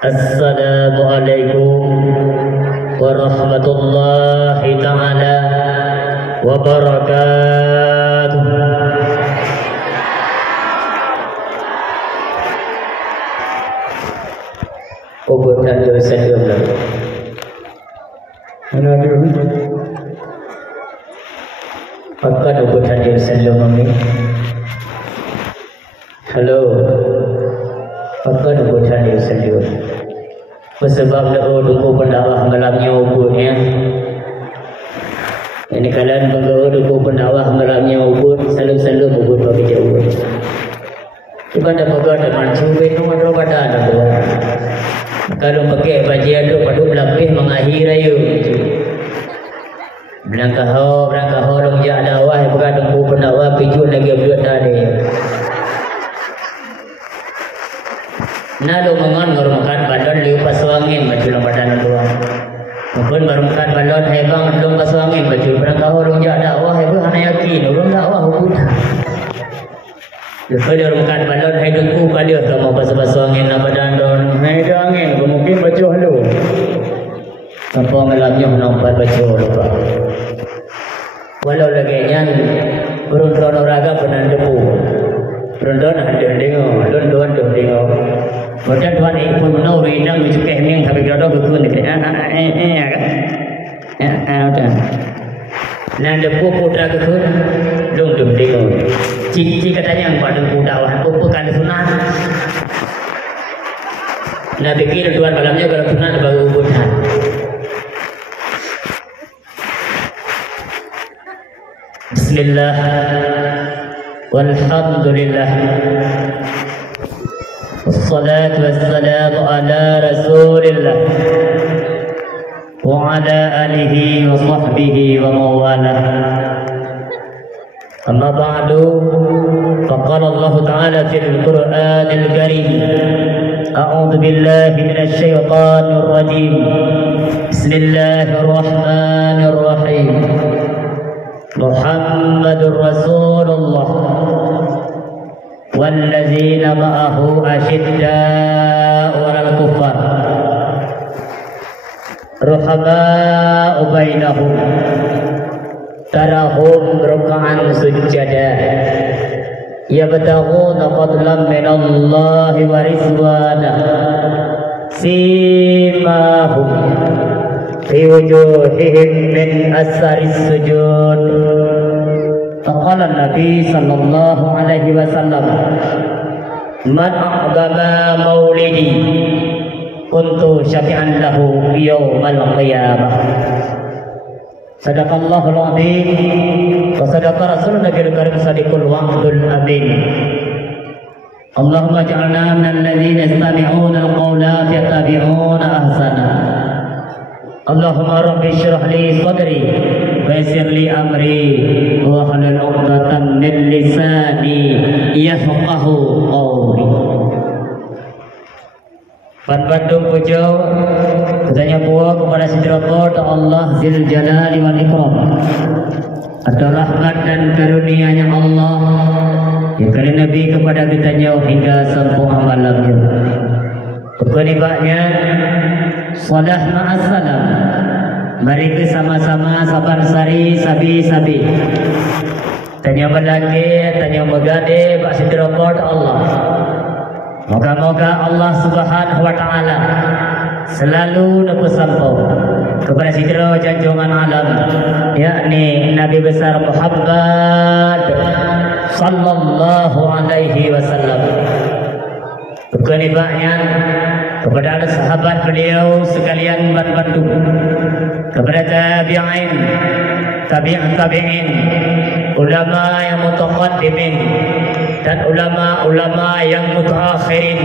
Assalamualaikum warahmatullahi ta'ala wabarakatuh. Kuburan dosa juga. Mana dulu? Apa kuburan dosa juga ni? Halo. Apa kuburan dosa juga? Sebab dah duku pendakwah malamnya ubunnya. Ini kalian bagaimana duku pendakwah malamnya ubun selalu ubun bagi jauh. Cuba dah bagaimana dengan cuba itu mana pada ada tu. Kalau pakai bajian tu padu lebih mengakhir ayu. Berangkah orang yang dakwah bukan duku pendakwah pijul lagi buat tadi. Nado mangan baru makan balon liu paswangin baju badan doang. Mungkin baru makan balon hebang belum paswangin baju berangkah orang jak dakwah hebang hana yakin orang dakwah hukum. Lepas dia makan balon heduku kali tu mau paswangin na badan don. Hedu angin mungkin baju halu. Sampai malamnya nampak baju lupa. Walau lagi nyan berundron oraga penan depu. Berundron ada dengo, london dengo. Macam tuan ibu menau renang macam kehmiang tapi kalau dah berkun dekat kan. Nanti pupu dah berkun, dum dengo. Cici katanya yang pada dakwah pupu kan sunat. Nah pikir tuan malamnya kalau sunat baru bukan. Bismillah, walhamdulillah. والصلاة والسلام على رسول الله وعلى آله وصحبه ومن والاه. أما بعد فقال الله تعالى في القرآن الكريم أعوذ بالله من الشيطان الرجيم بسم الله الرحمن الرحيم محمد رسول الله والذين معه أشداء على الكفار رحماء بينهم تراهم ركعا سجدا يبتغون فضلا من الله ورضوانا سيماهم في وجوههم من أثر السجود. فقال النبي صلى الله عليه وسلم من أعظم مولدي كنت شفيعا له يوم القيامة. صدق الله العظيم وصدق رسول النبي الكريم صديق الوعد الأمين. اللهم اجعلنا من الذين يستمعون القول فيتبعون أحسنه. اللهم رب اشرح لي صدري ويسر لي أمري واحلل عقدة من لساني يفقهوا قولي. Bandung puja katanya puas kepada Sidratul Allah Zil Jalali wal Ikram. Ada rahmat dan karunia-Nya Allah yang kali Nabi kepada kita jauh hingga sampai malamnya. Kebanyakannya salah ma'assalam. Mari bersama-sama sabar sari sabi-sabi. Tanya belaki, tanya megade Pak Sidratul Allah. Moga-moga Allah Subhanahu wa taala selalu bersampau kepada Sidra Junjungan Alam, yakni Nabi besar Muhammad sallallahu alaihi wasallam. Kebanyakan kepada sahabat beliau sekalian bantu, kepada tabi'in, tabi'in, ulama yang mutaqaddimin dan ulama-ulama yang mutaakhirin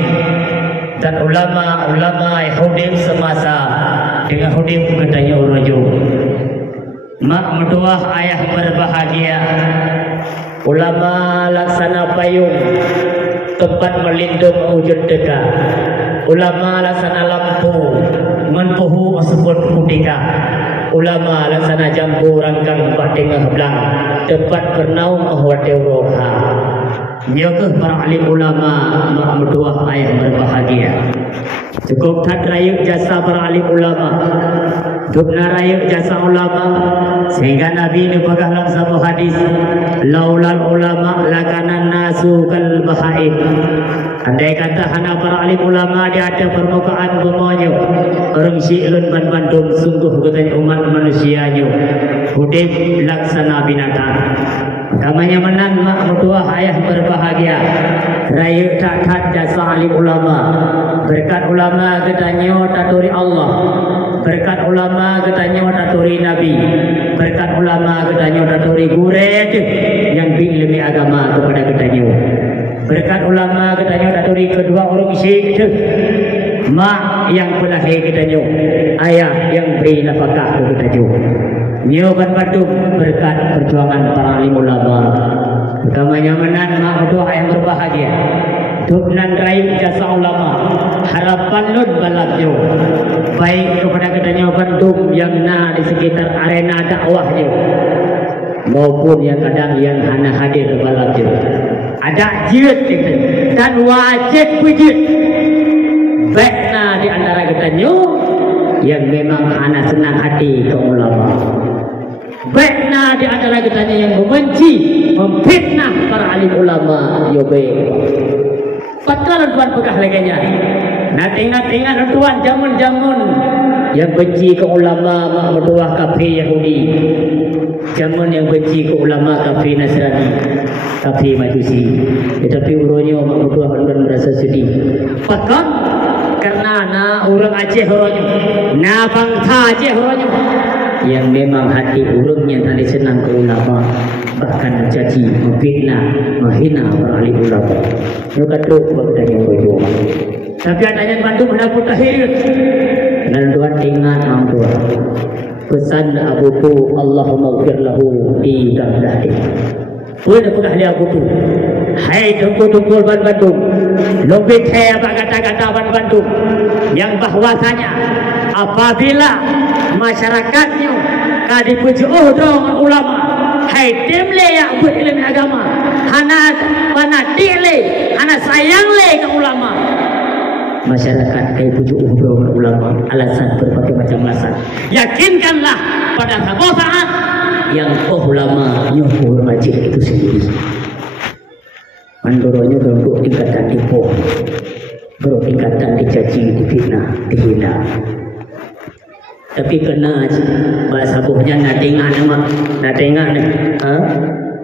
dan ulama-ulama yang hidup semasa dengan hidup katanya uruju. Mak mertua ayah berbahagia, ulama laksana payung tempat melindung wujud dekat, ulama laksana lampu menpuhu sebut kutika, ulama laksana jambu rangkang empat tengah belang tempat bernaung ahwat roha. Dia ke para alim ulama mak mertua ayah berbahagia. Cukup tak raya jasa para alim ulama, dukna raya jasa ulama, sehingga Nabi ini pegang dalam satu hadis, laulal ulama lakanan nasu kal bahaim. Andai kata hana para alim ulama di atas permukaan bumi, orang syi'lun ban bandung sungguh katanya umat manusianya hidup laksana binatang. Kamanya menang mak mertua ayah berbahagia. Raya tak jasa alim ulama. Berkat ulama katanya taturi Allah. Berkat ulama katanya taturi Nabi. Berkat ulama katanya taturi gured yang ilmu agama kepada katanya. Berkat ulama katanya taturi kedua orang syekh. Mak yang pelahir katanya. Ayah yang beri nafkah kepada katanya. Nyoban batu berkat perjuangan para alim ulama. Kamanya menang mak doa yang berbahagia. Duknan raih jasa ulama. Harapan lud balapnya. Baik kepada katanya Bandung yang di sekitar arena dakwahnya, maupun yang kadang yang hana hadir balapnya. Ada jid dan wajib wujud. Baiklah di antara katanya yang memang anak senang hati kaum ulama. Baiklah di antara katanya yang membenci, memfitnah para alim ulama. Yo baik. Patral tuan pegah leganya. Nah ingat tuan jamun yang benci ke ulama mak mertua kafir Yahudi. Jamun yang benci ke ulama kafir Nasrani, kafir Majusi. Tetapi urunya mak mertua orang merasa sedih. Pakam karena orang Aceh orangnya, bangsa Aceh orangnya, yang memang hati urungnya tadi senang ke ulama, bahkan mencaci, memfitnah, menghina para alim ulama. Mereka terus bertanya berjuang. Tapi adanya Bandung hendak mutakhir. Dan Tuhan ingat orang tua. Pesan Abu Tu, Allahumma ghfir lahu di gamdahdi. Boleh pegah dia Abu Tu. Hai tunggu-tunggu Bandung. Lebih kaya apa kata-kata Bandung. Yang bahwasanya apabila masyarakatnya dipuji dengan ulama, hai temle yang berilmu agama, hana dile, hana sayang le ke ulama. Masyarakat kai puji dengan ulama, alasan berbagai macam alasan. Yakinkanlah pada satu saat yang ulama nyuhur majid itu sendiri. Mandoronya untuk tingkatan tipu, tingkatan dicaci, difitnah, dihina. Tapi kena bahasa buhnya natingan natingan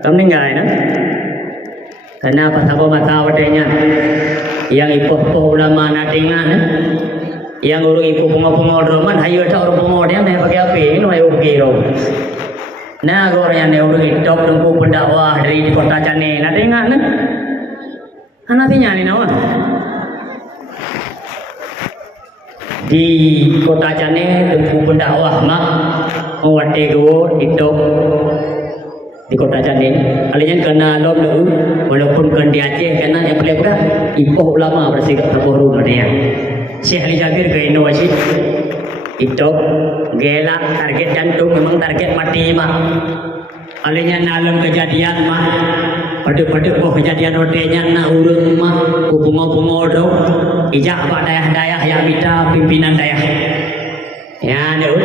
kamu tinggal na kenapa sabo mata wadenya yang ipoh ulama natingan yang urung ipoh pengopengo roman hayo ta urung pengo dia ne pakai apa ini mai ukiro nah gornya ne urung idok tunggu pendakwah dari di kota Cane natingan anatinya ni nawa di kota Cane tunggu pendakwah mak ngawate go itu di kota Cane alinya kena lom lu walaupun kan di Aceh kena yang boleh pula ipoh ulama bersih tak boru dia Syekh Ali Jabir ke Indonesia itu gela target jantung memang target mati mak alinya dalam kejadian mak pada kejadian rodenya na urung mak bunga-bunga do ijak apa dayah-dayah yang minta pimpinan dayah ya deh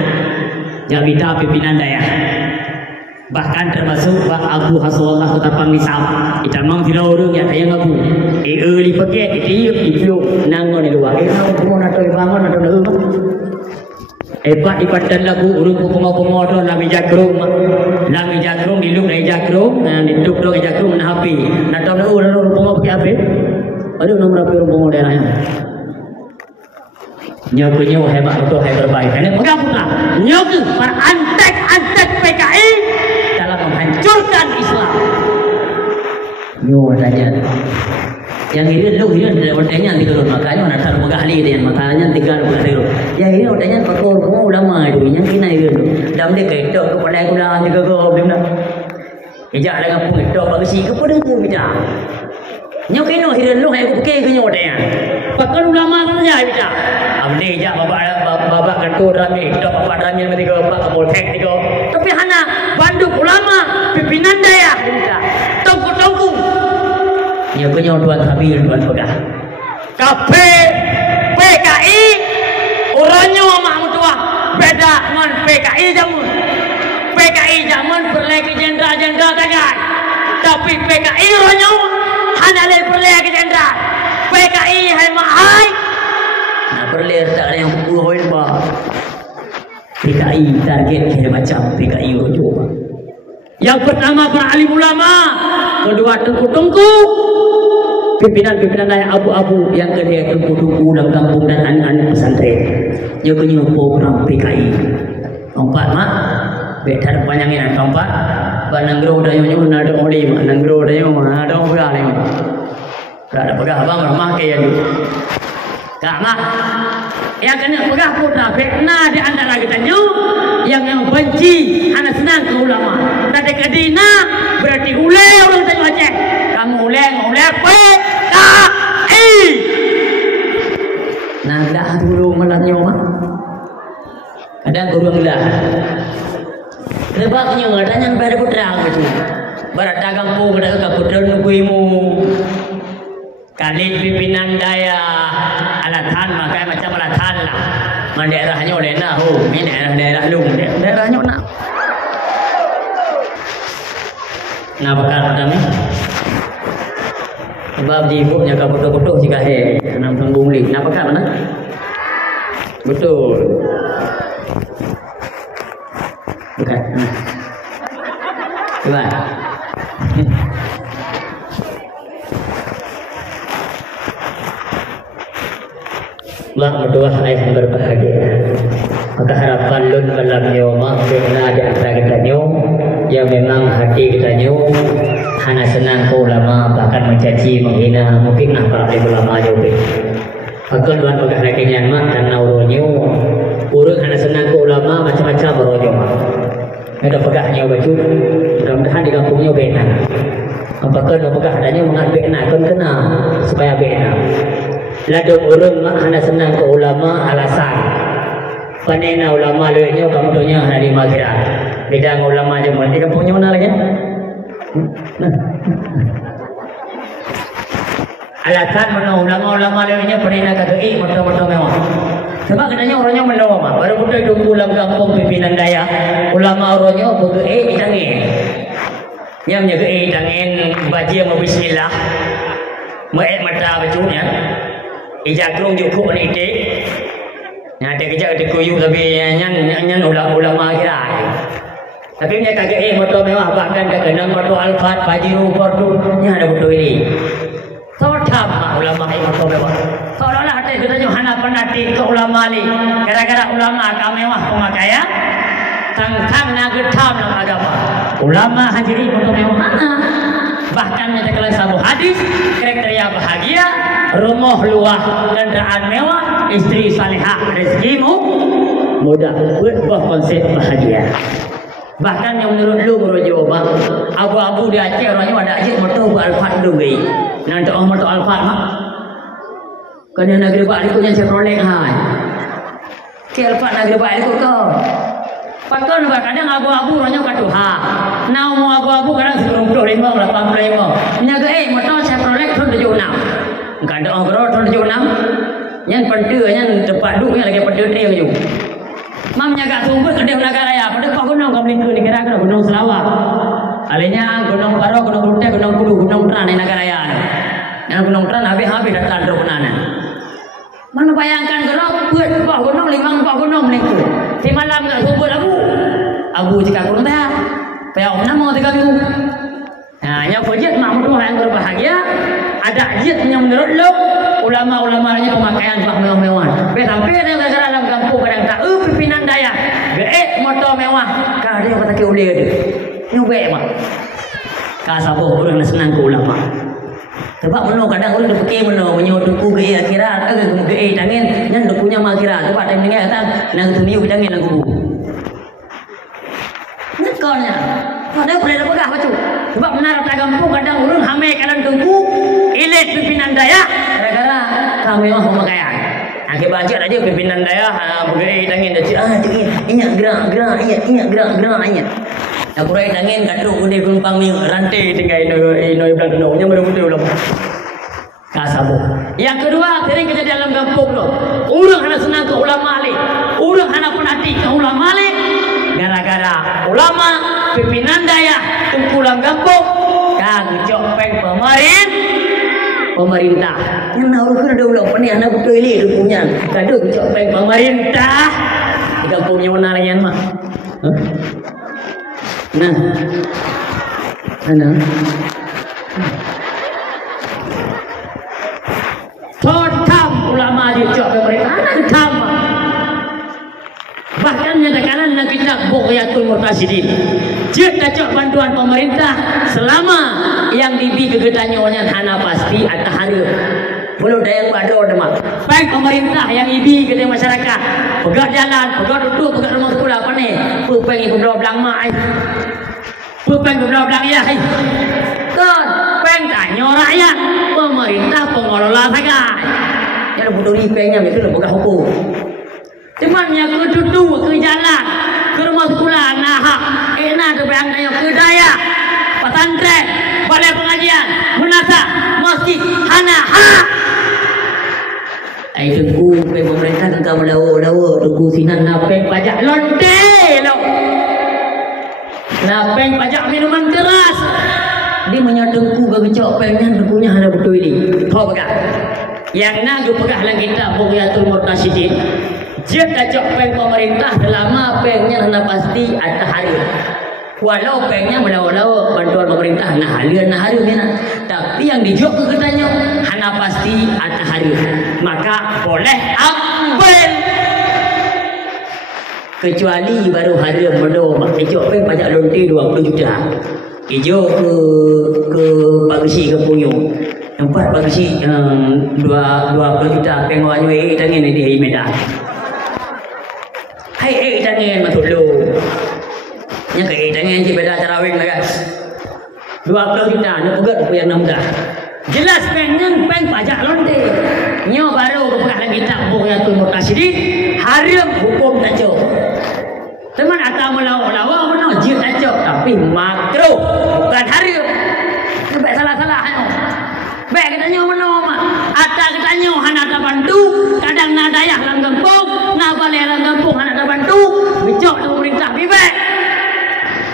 yang minta pimpinan dayah bahkan termasuk Pak Abu Hasulullah Ketapang Nisab kita memang tidak urung ya kaya ngaku li pakai itu nangon di luar bunga atau bangun atau dulu Epak ipadan lagu urung pungo-pungo do lami jagrung di luk dari jagrung nah di luk do jagrung na api na tahu na urung pungo pakai api aduh nomor api urung pungo daerahnya nyoku hebat itu hebat baik ini mengapa nyoku para antek PKI dalam menghancurkan Islam nyoku adanya yang ini lu ini orangnya tiga orang makanya orang taruh megahli dia makanya tiga orang tiga yang ini orangnya pakor semua ulama itu yang kena itu dalam dia ketok kepada ulama tiga orang dia ijak dengan pun ketok bagi kepada dia kita nyok kena hidup lu yang pakai ke nyok dia pakor ulama saja kita abdi ijak bapak ketua rami ketok bapak rami tiga bapak kapolsek tiga tapi hana banduk ulama pimpinan daya kita tunggu Nya punya tuan habil tuan pegah. Kafe PKI orangnya mak tua beda dengan PKI zaman. PKI zaman perleh ke jenderal-jenderal tangan. Tapi PKI orangnya hanya le perleh ke jenderal. PKI hai mahai. Nah perleh tak ada yang buah bah. PKI target kira macam PKI orangnya. Yang pertama para alim ulama, kedua tengku-tengku, pimpinan-pimpinan daya abu-abu, yang kedua tengku-tengku dalam kampung dan anak-anak pesantren. Yang kedua program PKI. Keempat mak, betar panjangin keempat. Bananggro dayo nado oli mak, nanggro dayo nado pegah lagi. Ada pegah abang ramah kayak gitu. Kak mak, yang kena pegah putra fitnah di antara kita yang benci anak senang ke ulama. Tadi kedina berarti ule orang tanya macam kamu ule PKI. Nah dah dulu melatnya mak. Kadang kurang lah. Lebaknya ngadanya pada putra macam. Barat dagang pun pada putra nukuimu. Kali pimpinan daya alatan makai macam alatan lah. Man daerahnya oleh nak, ini daerah lung, daerahnya nak. Nah bakal kami. Sebab di ibunya kau betul-betul jika enam tanggung li. Nah bakal mana? Betul. Bukan. Coba. Mak berdua ayah berbahagia. Maka harapan lun malam nyoma karena di antara kita yang memang hati kita hanya senang ke ulama, bahkan mencaci, menghina, mungkin para ulama juga. Maka tuan pegah rekenyan mak dan nauronyo urut hanya senang ke ulama macam-macam berojo mak. Ada pegahnya baju, mudah-mudahan di kampungnya benar. Apakah ada pegah adanya mengat benar kan kena supaya benar. Ladung urun mak hanya senang ke ulama alasan. Panena ulama lewatnya kamu dunia hanya di maghrib. Bidang ulama je mati kampungnya mana lagi? Alasan mana ulama lewatnya panena kata motor mewah. Sebab katanya orangnya melawa mak. Baru betul dulu ulang kampung pimpinan daya. Ulama orangnya betul idangin. Yang menjaga idangin baji sama bismillah. Maet mata bajunya. Ijak kelung jukuk ni ite. Yang ada kejap ada kuyu tapi nyan ulama kira. Tapi dia kagak motor mewah bahkan kagak nang motor Alphard, Pajero, Ford nya ada betul ini. Sotam ulama motor mewah. Seolah-olah hati kita hanya penati ke ulama ni. Gara-gara ulama agak mewah pemakaian. Tang-tang nak getam dalam agama. Ulama hajiri motor mewah. Bahkan kita kalau sabu hadis kriteria bahagia, rumah luah, kendaraan mewah, istri salihah, rezekimu mudah. Buat konsep bahagia. Bahkan yang menurut lu merujuk abu-abu di Aceh orangnya ada Aceh motor Alphard dulu. Nanti motor Alphard mak. Kerana negeri Pak Alikut yang Chevrolet hai. Ke Alphard negeri Pak Alikut kau. Pakon kadang abu-abu orangnya katu ha. Now mau abu-abu kadang 95 85. Nyaga motor Chevrolet tahun 76. Enggak ada orang tahun 76. Yang penting yang tempat duduk yang lagi penting dia je. Mam nyaga sumber kedai negara ya. Pada Pak Gunung kau beli ni kira kira Gunung Selawak. Alihnya Gunung Baro, Gunung Rute, Gunung Kudu, Gunung Tran ni negara ya. Yang Gunung Tran habis-habis datang dari mana? Mana bayangkan kalau buat Pak Gunung 5 Pak Gunung ni. Di malam tak sumber abu jika gunung dah. Payah nama 3 minggu. Nah, yang projek makmur yang berbahagia ada jet yang menurut lo ulama-ulamanya pemakaian pak mewah-mewah. Sampai ada negara dalam kampung kadang tak pimpinan daya. Motor mewah. Kah dia kata ke ulil dia. Nyubek mak. Kah sabuh orang senang ke ulama. Sebab mana kadang orang dia fikir mana menyoduku ke akhirat ke tangin yang dukunya akhirat. Sebab time ni kata nang tuniu tangin nang kubu. Nekonnya. Padahal boleh dapat apa tu? Sebab menara kampung kadang orang hamil kanan tunggu ilet pimpinan daya gara-gara kami mah pemakaian. Akhir baca aja pimpinan daya begini tangin dia ingat gerak ingat. Aku rai angin kaduk gede gumpang mi rantai tinggal ino belang kendongnya betul belum. Kasabu. Yang kedua, sering kejadian dalam kampung lo. Orang hana senang ke ulama ali. Orang hana penati ke ulama ali. Gara-gara ulama pimpinan daya tengkulang kampung kagak copeng pemerintah. Yang nak urus ada ulang pani anak betul ini punya. Kagak copeng pemerintah. Di kampungnya mana lagi mah? Nah, mana? Totam ulama dicok pemerintah, totam. Bahkan nyatakan nak kita Bughyatul Murtasyidin. Dia cok bantuan pemerintah selama yang dibi kegedanyonya hana pasti atau hari. Belum daya ada mak. Baik pemerintah yang ibi ke masyarakat. Pegat jalan, pegat duduk, pegat rumah sekolah apa ni? Pupeng ikut belang mak. Pupeng ikut belang ya. Kan, peng tanya rakyat. Pemerintah pengelola saja. Yang butuh pengnya itu dah pegang hukum. Cuman yang ke duduk, ke jalan, ke rumah sekolah, nah, enak tu belang tanya ke daya, pesantren, balai pengajian, munasab, masjid, hana hak. Ai tengku pemerintah kau melawa tengku sinan napeng pajak lonte lo. Napeng pajak minuman keras. Dia menyatengku gagecok pengen tengkunya ada betul ini. Tahu pegang. Yang nak pegah lagi kita Bughyatul Murtasyidin. Dia gagecok peng pemerintah selama pengnya hana pasti atau hari. Walau pengnya melawa-lawa bantuan pemerintah nah hari mina. Tapi yang dijual ke katanya hana pasti atau hari. Maka boleh ambil. Kecuali baru hari bodoh kecuali peng pajak lonte 20 juta. Ijo ke Bagsi ke Punyo. Empat Bagsi 20 juta pengwanyo tangan di Medan. Hai tangan matulu. Yang kayak tangan si beda tarawih lah guys. 20 juta ni pegat apa yang 6 dah. Jelas pengen peng pajak lonte. Nyo baru kepegang lagi tak Bughyatul Murtasyidin haram hukum tajuk. Teman atau melawa mana jid tajuk tapi makro bukan haram. Sebab salah-salah hano. Baik kita nyo mana mak. Atau kita nyo hana tak bantu, kadang nak dayah lang kampung, nak balai lang kampung hana tak bantu. Bicok tu pemerintah bibek.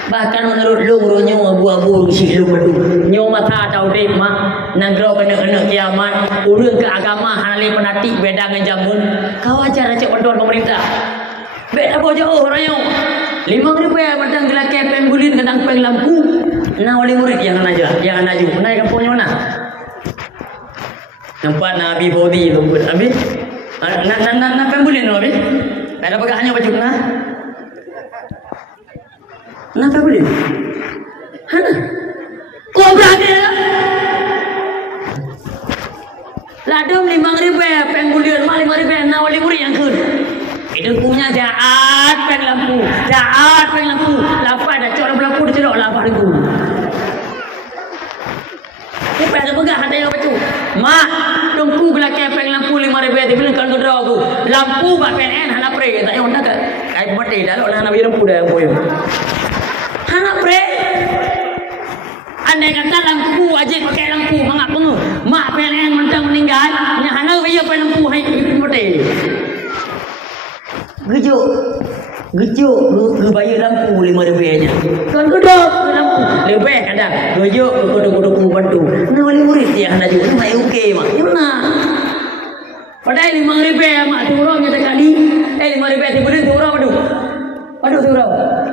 Bahkan menurut lungrunya abu-abu si lung betul. Nyo mata tahu dek mak nanggro kena kiamat. Urang ke agama hanali penati beda dengan jamun. Kau ajar cek bantuan pemerintah. Beda apa jauh orangnya. 5 ribu ya padang gelak peng bulin kadang peng lampu. Nah oleh murid yang aja, yang aju. Naik kampungnya mana? Nampak Nabi body tu Nabi. Nak peng bulin Nabi. Ada pegang hanya baju nah. Kenapa boleh? Hana? Kau berani ya? Ladum 5.000 ya, penggulian mak 5.000 nak wali murid yang kun. Itu punya jahat peng lampu, lapar dah cok lampu dia cerok lapar tu. Siapa ada pegang hati yang betul? Mak, tunggu belakang peng lampu 5.000 di belakang kedua aku. Lampu bak PLN hana pre, tak yang nak kai mati dah lo hana biar lampu dah boyo. Hana pre. Andai kata lampu aja pakai lampu mangap pengu. Mak PLN mentang meninggal, nya hana biar pakai lampu hai mati. Gejuk lu bayar lampu 5 nya. Kan kedok lampu. Lebih kadang. Gejuk kedok bantu. Nah wali murid dia hana juga mai okey mak. Gimana? Padahal 5 mak turun nya kali. 5 tiba dia turun aduh. Aduh turun.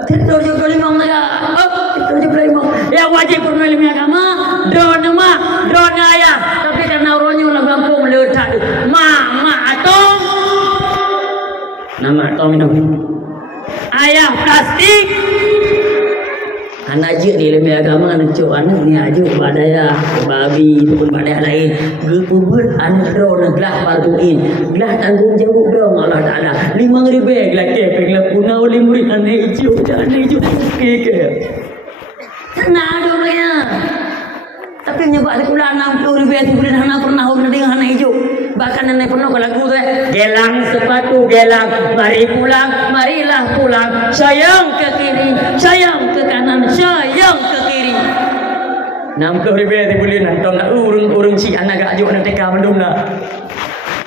Tidur juga limang naga. Tidur juga limang. Yang wajib pernah ilmu agama. Don mak, don ayah. Tapi karena orangnya orang kampung letak. Mak atong. Nama atong minum. Ayah plastik. Anak je di ilmu agama anak cok anak ni ajuk badaya babi ataupun badaya lain. Gekubur anak drone gelah partuin. Gelah tanggung jawab dong Allah Taala. 5.000 gelah kepeng lah punah oleh murid anak hijau. Okey. Sana ada orangnya. Tapi nyebab sekolah 60.000 bulan hana pernah orang dengan anak hijau. Bahkan nenek pernah kalau lagu tu gelang sepatu gelang mari pulang marilah pulang sayang ke kiri sayang ke kanan 60,000 ti bulan nantong nak urung si anak gak ajuk nak teka mendum nak.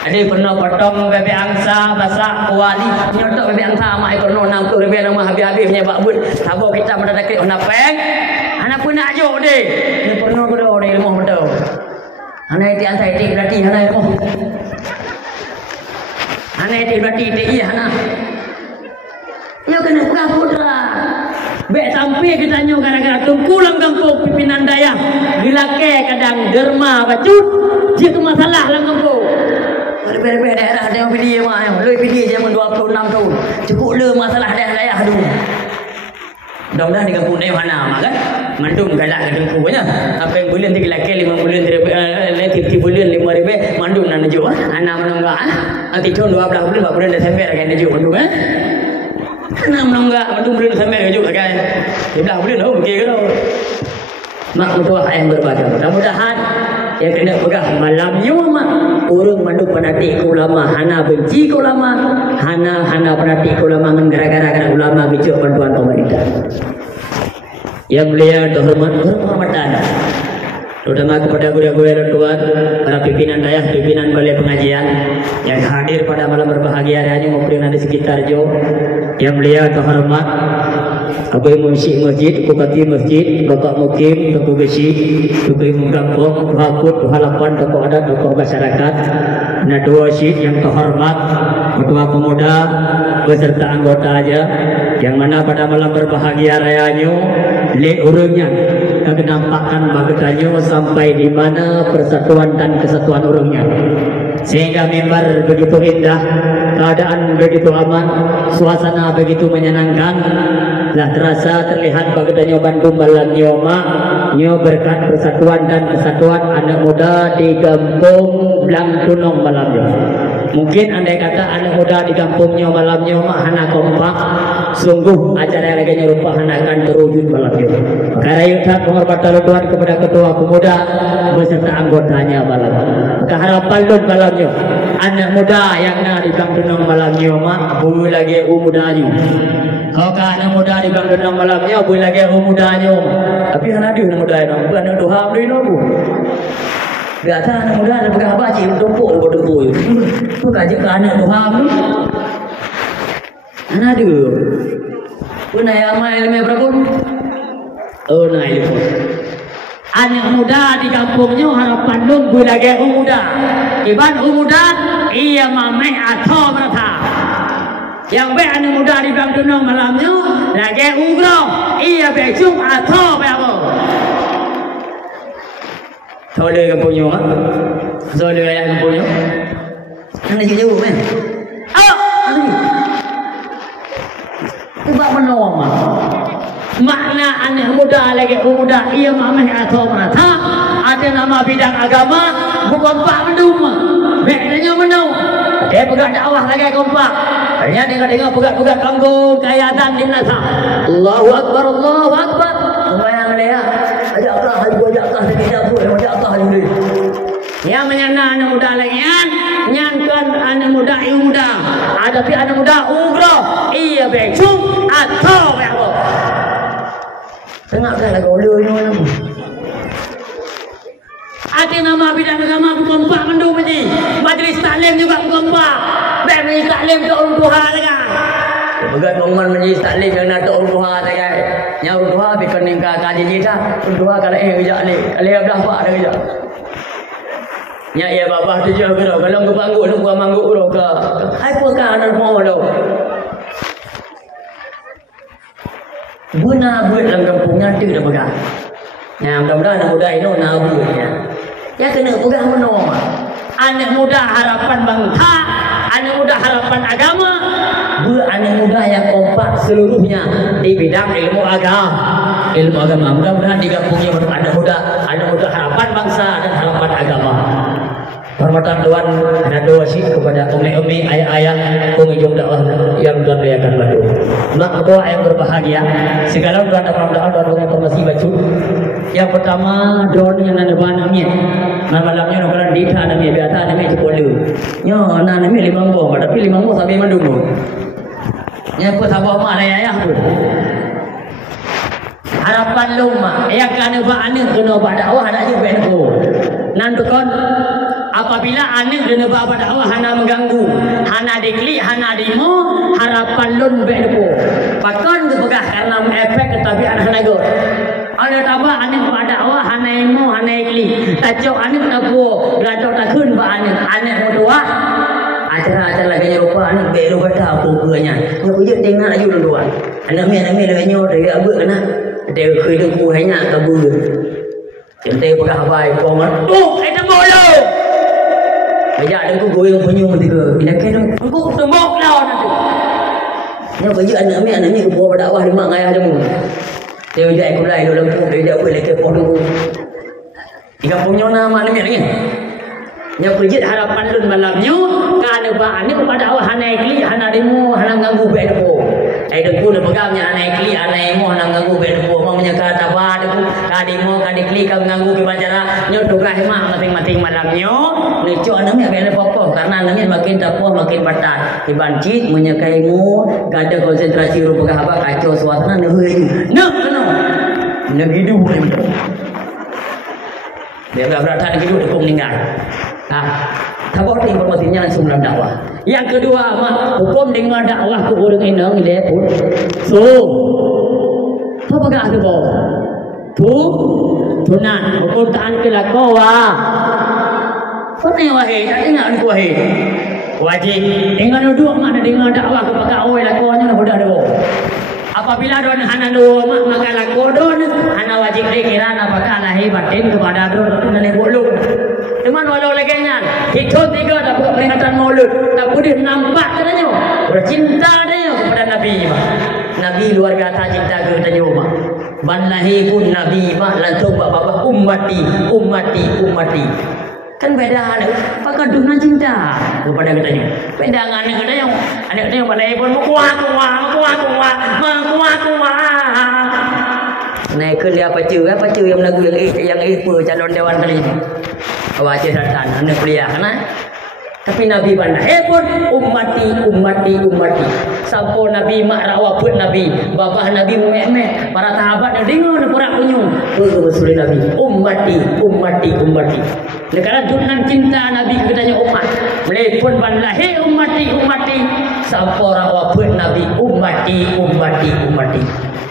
Ada pernah potong bebek angsa basak kuali nyotok bebek angsa mak pernah 60,000 nama habis-habisnya bak but sabar kita mendadak nak peng anak pun nak ajuk deh. Ni pernah ko dah ilmu betul. Anak ti ansai ti berarti anak ilmu. Anak ti berarti ti iya anak. Yo kena buka putra. Bek sampai kita nyo gara-gara tungkulang kampung pimpinan daya. Dilake kadang derma bacut. Dia tu masalah lang kampung. Berbeza daerah ada yang pilih mah. Lebih pilih je mun 26 tahun. Cukup le masalah daerah tu. Mudah-mudahan di kampung ni mana kan? Mandum galak ke tungkunya. Apa yang bulan 3 laki 5 bulan 3 bulan 5,000 mandum nak najuk. Anak menunggak. Nanti tahun 12 bulan 4 bulan Desember akan najuk mandum Anak menunggak mandum bulan Desember najuk akan. 12 bulan oh okey ke tau. Mak mertua yang berbahagia. Mudah-mudahan yang kena pegang malamnya mak urung manduk penati ulama hana benci ke ulama hana penati ulama gara-gara ulama bijuk bantuan pemerintah. Yang mulia hormatan terutama kepada guru-guru dan tuan para pimpinan daya, pimpinan balai pengajian yang hadir pada malam berbahagia hari ini maupun di sekitar Jo. Yang mulia terhormat Abai Munsyik Masjid, Bupati Masjid, Bapak Mukim, Tokoh Besi, Tokoh Imam Kampung, Hakut, Halapan, Tokoh Adat, Tokoh Masyarakat, Nadua Syid yang terhormat, Ketua Pemuda, beserta anggota aja, yang mana pada malam berbahagia rayanya, le urungnya, kenampakan bagetannya sampai di mana persatuan dan kesatuan urungnya. Sehingga mimbar begitu indah, keadaan begitu aman, suasana begitu menyenangkan. Lah terasa terlihat bagetannya Bandung malam nyoma, nyo berkat persatuan dan kesatuan anak muda di kampung Blang Tunong malamnya. Mungkin andai kata anak muda di kampungnya malamnya hana kompak, sungguh acara lagi nyerupa hana akan terwujud malamnya. Karena itu penghormatan Tuhan kepada ketua pemuda beserta anggotanya malam. Keharapan Lun malamnya anak muda yang nak di Blang Tunong malamnya mak bulu lagi umudanya. Kalau anak muda di Blang Tunong malamnya bulu lagi umudanya. Tapi anak dia muda itu bukan Tuhan beli nopo. Biasa anak muda ada pegang apa cik tumpuk berdebu itu kajik ke anak Tuhan tu anak dia pun ayah amal ilmu berapa oh nah ilmu anak muda di kampungnya harapan nunggu lagi muda iban muda iya mameh atau merata yang baik anak muda di Blang Tunong malamnya lagi umroh iya becung atau berapa Soleh kampungnya mak Soleh ayah kampungnya Mana jauh-jauh kan ayo Tiba menolong mak makna anak muda lagi muda ia mamah atau merata ada nama bidang agama bukan pak mendum bedanya menau dia pegang dakwah lagi kompak hanya dengar-dengar pegang-pegang kampung kayatan di Nasa Allahu Akbar Allahu Akbar sembahyang dia ajak Allah ajak Allah yang menyana anak muda lagi nyankan anak muda yang muda hadapi anak muda umroh iya becung atau apa tengah kan lagu oleh ini mana ada nama bidang agama kompak mendung ni majlis taklim juga kompak baik majlis taklim tu orang Tuhan dengan begat bangunan majlis taklim yang nak orang Tuhan dengan yang orang Tuhan bikin nikah kaji kita orang Tuhan kalau kejap ni kalau belah pak ada kejap nya ya babah tu je ke kalau ke pangguk lu buat mangguk ro ke ai pun kan anak mau dah guna buat dalam kampungnya tu dah pegang yang mudah-mudahan anak muda ini nak buatnya ya kena pegang menong anak muda harapan bangsa anak muda harapan agama buat anak muda yang kompak seluruhnya di bidang ilmu agama mudah-mudahan di kampungnya anak muda harapan bangsa dan harapan agama. Hormatan Tuhan nado wasi kepada umi-umi ayah-ayah pengunjung dakwah yang Tuhan muliakan bantu. Mak doa yang berbahagia segala Tuhan doa dan informasi baca. Yang pertama drone yang nana banamnya. Malamnya nak di sana ni biasa ni sepuluh. Nyo nana ni 5 bom tapi 5 bom sampai mandung. Nya apa sabar mak ayah pun. harapan luma yang kana ba ane kena ba dakwah ada juga aku nan tukon apabila ane kena ba dakwah hana mengganggu hana diklik hana demo harapan lun be aku pakon tu pegah karena efek ketabian hana go ada tambah ane ba dakwah hana emo hana iklik tajuk ane kena puo gato tak kun ba ane modua acara-acara lagi rupa anak belu pada aku punya. Yang punya tengah ayu dua. Anak mi lagi nyo dari abu kena. Dia kerja ku hanya kabur. Cintai pegah baik komat. Oh, ada bolo. Banyak ada ku goyang penyung tiga. Bila kena aku tembok lawan tu. Yang kerja anak mi ku bawa dakwah di mak ayah demu. Dia jadi aku lain dalam ku dia apa lagi podo. Tiga punya nama anak mi lagi. Yang kerja harapan lun malamnya kana ba ani kepada Allah hana ikli hana demo hana ganggu be depo ai depo le pegamnya hana ikli hana emo hana ganggu be depo mau nyaka ba depo ka demo ka ikli ka ganggu ke bacara nyo doga hema masing-masing malamnya neco anaknya be pokok karena anaknya makin dapuh makin batat dibancit menyakaimu gada konsentrasi rupa haba kacau suasana neuy nak kena nak hidup dia beratan hidup depo meninggal. Tabok informasinya langsung dalam dakwah. Yang kedua, hukum dengan dakwah ke orang inang ile pun. So, apa gak ada boh? Tunan hukum taan kelakuwa. Apa wahai? Tak ingat aku wahai. Wajib. Dengan duduk mana dengan dakwah kepada awal lakuannya sudah ada boh. Apabila don hana do maka lakodon hana wajib dikira apakah lahir batin kepada don dan bolong. Teman walau legenya itu tiga dapat peringatan maulud tapi dia nampak katanya bercinta dia kepada Nabi Nabi luar biasa cinta katanya ban lahir pun Nabi langsung bapak ummati kan beda ada pakai dunia cinta kepada katanya beda dengan anak katanya balai pun kuah naik ke dia pacu yang lagu yang itu calon dewan kali ini wajib datang anda pria kan tapi Nabi bana pun ummati sampo Nabi mak rawa pun Nabi babah Nabi meh para sahabat dengar pura penyung betul Nabi ummati negara dunan cinta Nabi katanya umat melepon bana ummati sampo rawa pun Nabi ummati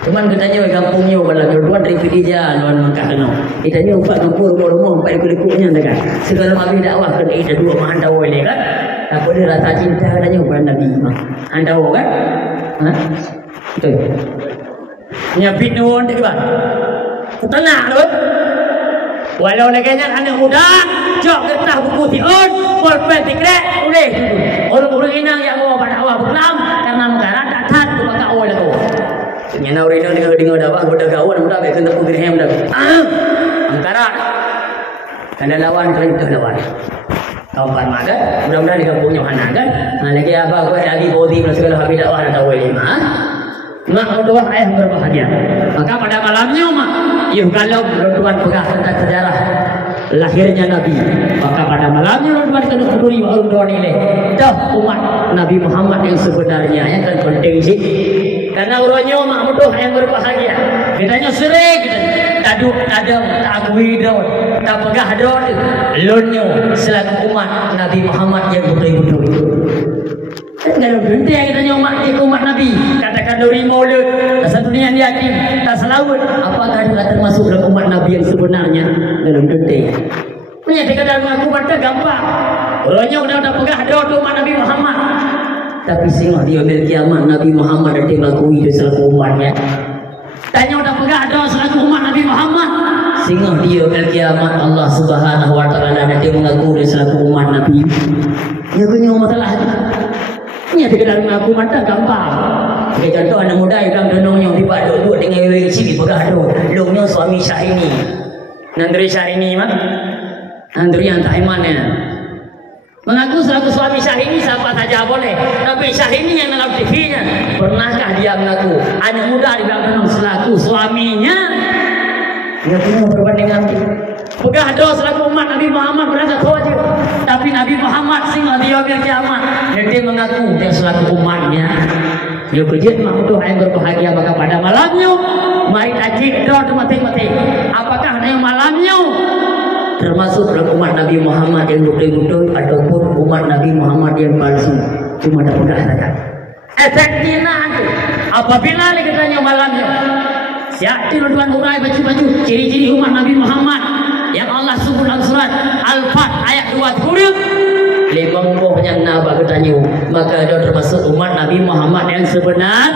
teman katanya kampungnya kalau keluar dari Pidija lawan Mekah kena. Itanya upat kampung rumah empat kulit-kulitnya dekat. Segala mami dakwah kena ida dua mah andau ni kan. Apa dia rasa cinta katanya kepada Nabi mah. Andau kan? Betul. Nyapit nuwun dik ba. Tenang tu. Walau leganya anak muda, jok getah buku tiun, pulpen tikrek, boleh. Orang-orang inang yang mau dakwah berkelam karena negara tak taat kepada awal tu. Nyana orang ini dengar dakwah budak kawan muda baik kena putih hem dah. Angkara. Kena lawan lawan. Kawan makan, mudah-mudahan di kampung Yohana kan. Lagi apa aku lagi bodi segala habis dakwah atau lima. Mak doa ayah berbahagia. Maka pada malamnya kalau Tuhan pegang tentang sejarah lahirnya Nabi, maka pada malamnya Tuhan kena peduli doa nilai. Dah umat Nabi Muhammad yang sebenarnya yang kan penting sih. Karena orangnya makmudah yang berbahagia. Kitanya sering taduk tadam tak akui daun tak pegah daun lonyo selaku umat Nabi Muhammad yang betul-betul itu. Kan kalau berhenti yang kitanya umat Nabi katakan dari maulud tak dunia yatim tak selawat apakah dia termasuk dalam umat Nabi yang sebenarnya dalam berhenti menyatakan dalam aku pada gampang orangnya udah pegah daun umat Nabi Muhammad. Tapi singah dia bil kiamat Nabi Muhammad ada mengakui dia selaku umatnya. Tanya udah pegang doa selaku umat Nabi Muhammad. Singah dia bil kiamat Allah Subhanahu wa taala ada mengakui dia selaku umat Nabi. Ya punya masalah. Ini ada dalam aku mata gampang. Sebagai contoh anak muda yang denongnya di baduk duduk dengan si di pegang doa. Lungnya suami Syahrini. Nandri Syahrini mah. Nandri yang tak imannya. Mengaku selaku suami Syahrini siapa saja boleh. Tapi Syahrini yang dalam TV-nya pernahkah dia mengaku anak muda di belakang selaku suaminya? Dia punya perbandingan. Pegah doa selaku umat Nabi Muhammad berada tahu aja. Tapi Nabi Muhammad sehingga dia bil kiamat dia mengaku dia selaku umatnya. Dia berjid makmudah yang berbahagia maka pada malamnya mari tajik draw mati-mati. Apakah ada yang malamnya? Termasuk umat Nabi Muhammad yang betul-betul ataupun umat Nabi Muhammad yang palsu. Cuma ada pegang saja. Efeknya nanti apabila katanya malamnya siap tuan urai baju-baju ciri-ciri umat Nabi Muhammad yang Allah sebut dalam surat Al-Fat ayat 20 limampuhnya nabak katanya maka dia termasuk umat Nabi Muhammad yang sebenar.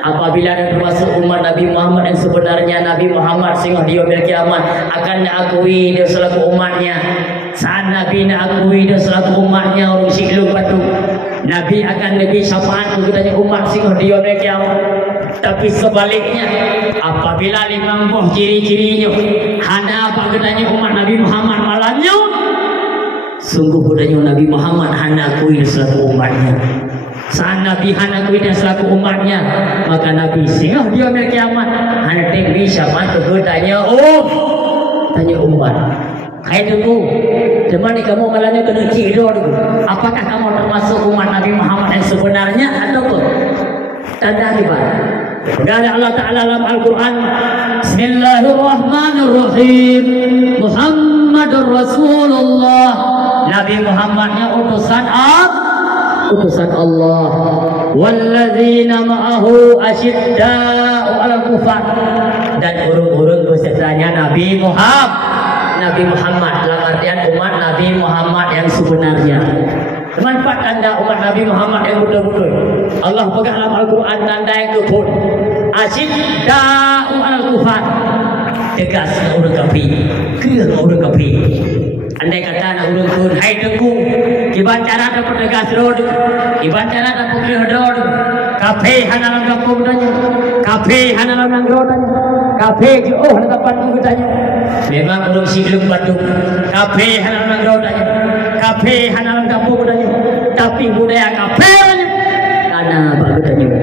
Apabila dia termasuk umat Nabi Muhammad yang sebenarnya, Nabi Muhammad sehingga dia bil kiamat akan diakui dia selaku umatnya. Saat Nabi diakui dia selaku umatnya orang siklum batu, Nabi akan lebih syafaat katanya umat sehingga dia bil kiamat. Tapi sebaliknya apabila limampuh ciri-cirinya hanya apa katanya umat Nabi Muhammad malamnya, sungguh budanya Nabi Muhammad hanya akui selaku umatnya. Saat Nabi hanya akui dia selaku umatnya, maka Nabi sehingga dia bil kiamat hanya tinggi syafaat katanya tanya umat. Hai tunggu, cuman kamu malamnya kena kira dulu. Apakah kamu termasuk umat Nabi Muhammad yang sebenarnya ataupun tanda riba? Dari Allah Ta'ala dalam Al-Quran, Bismillahirrahmanirrahim, Muhammadur Rasulullah. Nabi Muhammadnya utusan Allah. Walladzina ma'ahu asyidda'u 'alal kufar. Dan urung-urung besertanya Nabi Muhammad dalam artian umat Nabi Muhammad yang sebenarnya. Empat tanda umat Nabi Muhammad yang betul-betul Allah pegang dalam Al-Quran tanda yang kebun. Asyidda'u 'alal kufar, tegas orang kafir, keras orang kafir. Andai kata nak urung kun, hai tengku, iban cara dapat tegas road, iban cara dapat keras road. Kafe hanalan kampung tanya, kafe hanalan roadanya, kafe jauh hanalan kampung tanya. Memang urung siklum batu, kafe hanalan roadanya, kafe hanalan kampung tanya. Tapi budaya kafe tanya, karena apa tanya?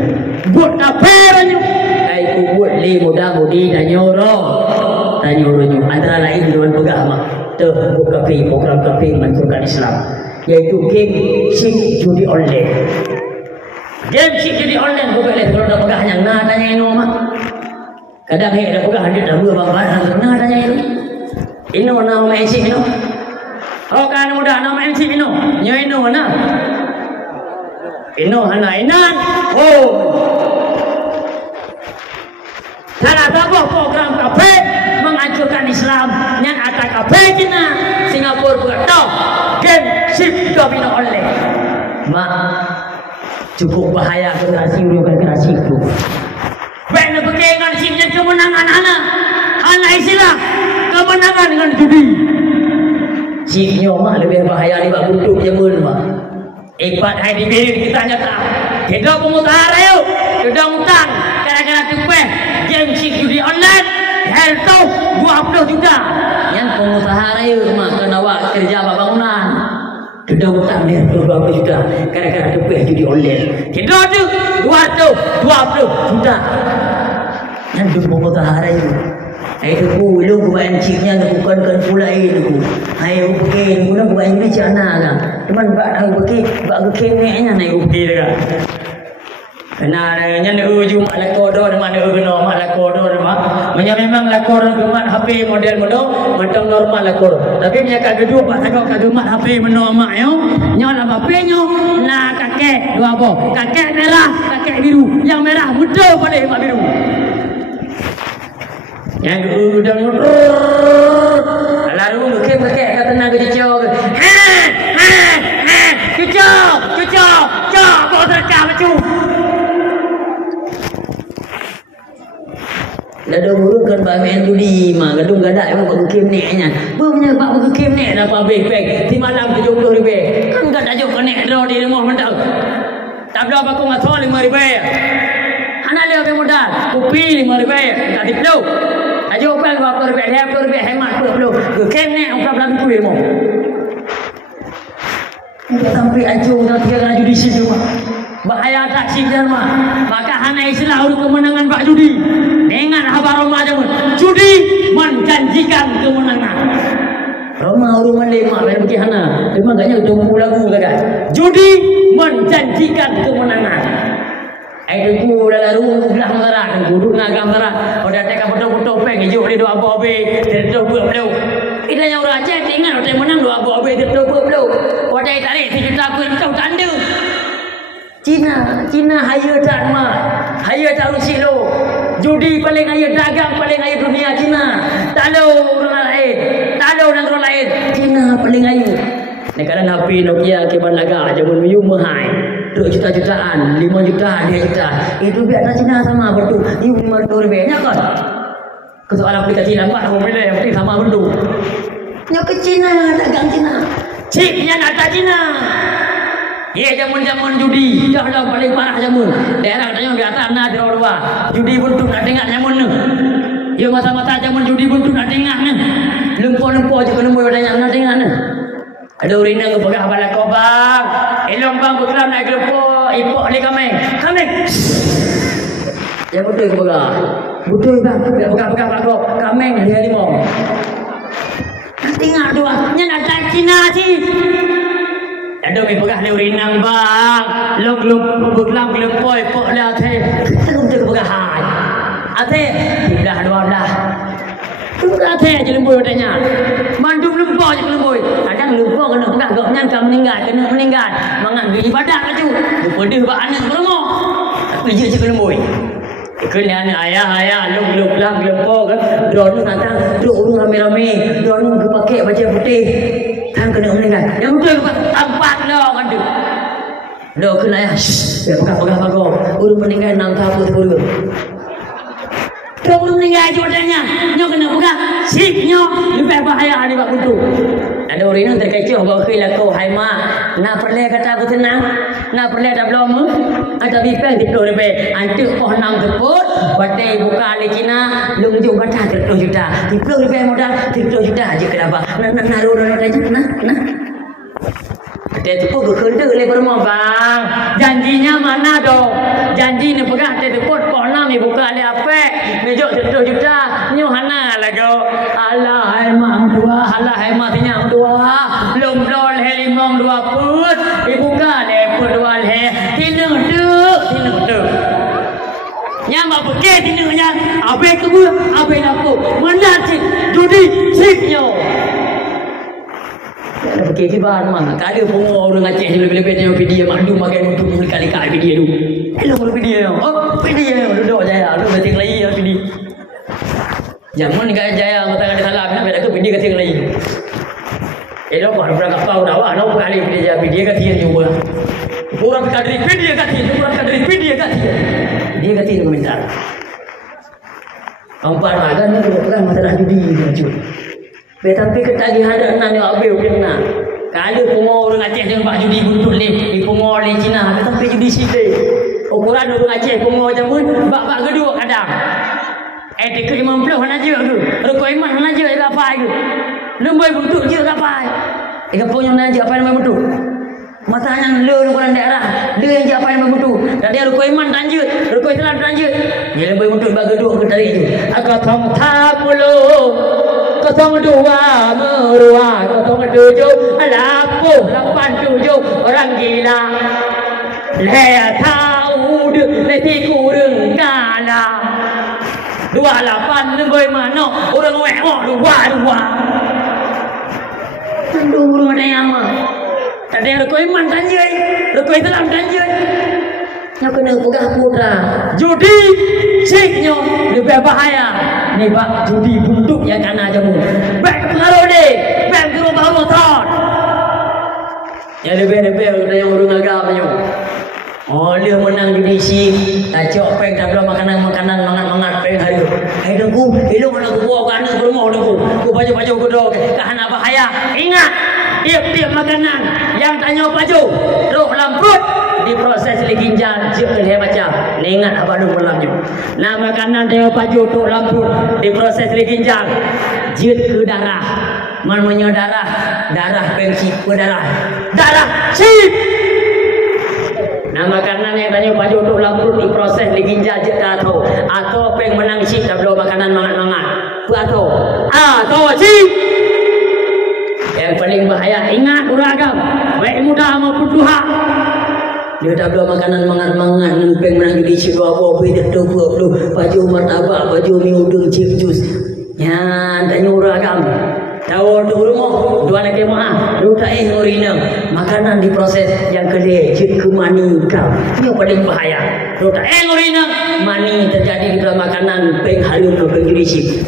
Buat kafe tanya, kai buat li muda-mudi tanya orang antara lain dengan agama. Buat kafe, program kafe menunjukkan Islam, yaitu game sik judi online. Game sik judi online bukan leh kalau dah pegang yang nak tanya ini mah. Kadang dah pegang dia dah buat bang nak tanya ini. Ino nama main sik ino. Oh kan muda nama main sik ino. Nyo ino mana? Ino hana inan. Oh. Tanah tabuh program kafe menghancurkan Islam. Yang atas kafe Cina Singapura berdoa game sip domino online. Mak cukup bahaya generasi itu. Baik nak pakai dengan sipnya kemenangan anak istilah kemenangan dengan judi. Sipnya mak lebih bahaya di bab butuh jamun mak. Ibat hari diberi kita nyata. Kita pemutara yuk, kita mutang. Kadang-kadang tupeh game sip judi online. Helto 20 juta. Yang pengusaha yuk mak kena awak kerja bangunan. Sudah hutang dia 20 juta. Kadang-kadang tupeh judi online. Kita tu 220 juta. Yang pengusaha yuk. Itu lu buat enciknya bukan pula itu. Ayo pergi guna buat ini cana kan. Teman buat pergi buat kemeknya naik pergi dah. Kena nya ujung mak lakodor mana guna mak lakodor mak. Memang lakodor gemat HP model macam normal lakodor. Tapi nya kat gedung pak tengok kat gemat HP meno mak yo. Nya lah HP nyo nah kakek dua apa? Kakek merah, kakek biru. Yang merah muda boleh mak biru. Yang udah lalu mungkin pakai kata nak kecau. Kecau, kau terkah macam. Gadung urukan pak main judi mah gadung gadak emang pak game ni nya. Punya pak game ni dah pak beg. Di malam 70 ribu. Kan gadak jok nek draw di rumah mendak. Tak ada apa ko ngathol 5 ribu. Anak dia ke modal, kopi 5 ribu. Tak diplo. Ajo pel 20 ribu hemat 20. Game ni orang belum kuih mo. Sampai ajo dah 3 kali judi situ mah. Bahaya tak sih mah. Maka hana istilah urut kemenangan Pak Judi. Dengan habar Roma jamun. Judi menjanjikan kemenangan. Roma urut melema pergi hana. Memang gaknya udah lagu kan. Judi menjanjikan kemenangan. Ai dengku lalu belah antara duduk ngagam antara. Udah teka foto-foto peng hijau dia doa abe terdo belum. Ida yang raja tinggal udah menang doa abe terdo belum. Udah tarik 1 juta aku tahu tanda. Cina haya tak mah. Haya tak rusi lo. Judi paling haya, dagang paling haya dunia Cina. Tak ada orang lain. Tak ada orang lain. Cina paling haya. Negara HP Nokia keban laga zaman miu mahal. 2 juta-jutaan, 5 juta, 2 juta. Itu biar Cina sama betul. Iu 5 ribunya kan. Kesoalan aplikasi nampak mobil yang penting sama betul. Nya ke Cina, dagang Cina. Chipnya data Cina. Ya zaman judi, dah paling parah zaman. Daerah tanya biasa na dua. Judi buntu nak tengok zaman ni. Ya masa-masa zaman judi buntu nak tengok ni. Lempo-lempo je kena boy tanya nak tengok ni. Ada urina ke pegah bala kau bang. Elong bang berkelam nak lempo, ipok ni kami. Ya betul ke pegah. Betul bang, pegah bala kau. Kami dia limau. Tengok dua, nya nak tak Cina sih. Ada mi pegah ni urinang bang. Lok berkelam lepoi pok dah teh. Kita ke pegah hai. Ate, dah dua dah. Sudah teh je lemboi tanya. Mandum lemboi je lemboi. Kadang lemboi kena pegah gak nyangka meninggal. Mangan ibadah kaju. Pedih bak anak bermo. Tapi je je lemboi. Kena anak ayah lok lang lempo kan. Drone datang, duk urung rame-rame. Drone ke pakai baju putih. Tang kena meninggal. Yang betul tampak dah kan tu. Dah kena ayah. Pegah bago. Urung meninggal 6 tahun sebelum. Kau belum meninggal je orangnya. Nyo kena pegah. Siknyo lebih bahaya ni bak buntu. Ada orang yang terkecoh bahawa kira kau hai mak. Nak perleh kata aku tenang. Nak perleh dah belum. Ada bipeng di pelur lebih. Antuk kau 6 teput. Batai buka di Cina. Lungjung kata 30 juta. Di pelur lebih modal 30 juta aja kenapa. Nak naruh aja. Nah. Dia tepuk berkenda oleh bermau bang. Janjinya mana dong? Janji ni pegah dia tepuk pokna ni buka oleh apa? Mejuk 30 juta. Nyu hana lah kau. Alah hai mak dua, alah hai mak tinya dua. Belum dol he limong 2 put. Dibuka le put 2 le. Tinu tu. Nya mak pergi tinu nya. Abe kebu, abe aku. Mana cik judi siknyo. Pergi kibar mah. Tak ada pun orang Aceh lebih-lebih tengok video makdum makan untuk kali-kali video tu. Elok video. Oh, video duduk jaya. Lu beting lagi video. Jamun kat jaya mata ada salah nak ada video keting lagi. Elok baru berangkat kau dah wah, nak kali video keting juga. Pura kadri video keting, pura kadri video keting. Dia keting komentar. Empat bagan ni bukan masalah judi macam. Tapi ketagihan nak ni abe kena. Kalau pemau orang Aceh dengan Pak Judi buntuk le, di pemau le Cina, tapi judi sile. Ukuran orang Aceh pemau jamun bak kedua kadang. Dekat 50 hana je tu. Rokok iman hana je apa tu. Lemboi buntuk je apa. Ikan punya hana je apa nama buntuk. Matanya le orang daerah, le yang je apa nama buntuk. Dan dia rokok iman tanjut, rokok Islam tanjut. Dia lemboi buntuk bak kedua ke tarik tu. Agak thong tha pulo. 02 merua 07 87 orang gila le tahu le tiku renggala 28 lemboi mana orang wek dua aduh ada yang mah tadi rokok iman tanjai rokok Islam tanjai nak kena pegah putra judi siknyo lebih bahaya ni bak judi buntuk yang kana jamu baik pengaruh ni baik ke rumah motor yang lebih-lebih ada yang urung agak banyak dia menang judi si cok peng tak belum makanan mangat peng hari dengku elok mana aku buat kana bermau dengku aku baju gedok kahana bahaya ingat tiap-tiap makanan yang tanya baju roh lamput diproses oleh ginjal je macam ni ingat apa dulu lanjut nah makanan tengok baju tu lamput diproses oleh ginjal je ke darah namanya darah pensi ke darah sip nah makanan yang tanya baju tu lamput diproses oleh ginjal je atau peng menang sip tak belum makanan mangat atau sip yang paling bahaya ingat uragam baik muda maupun tua dia dah belum makanan mangat-mangat nempeng menang judi si dua bobi tertutup lu baju martabak baju mi udang chip jus nyan tak nyurah kam tahu tu rumah dua nak kemah lu tak ngorina makanan diproses yang kedua cip ke mani kau yang paling bahaya lu tak ngorina mani terjadi di dalam makanan peng harum no peng dirisip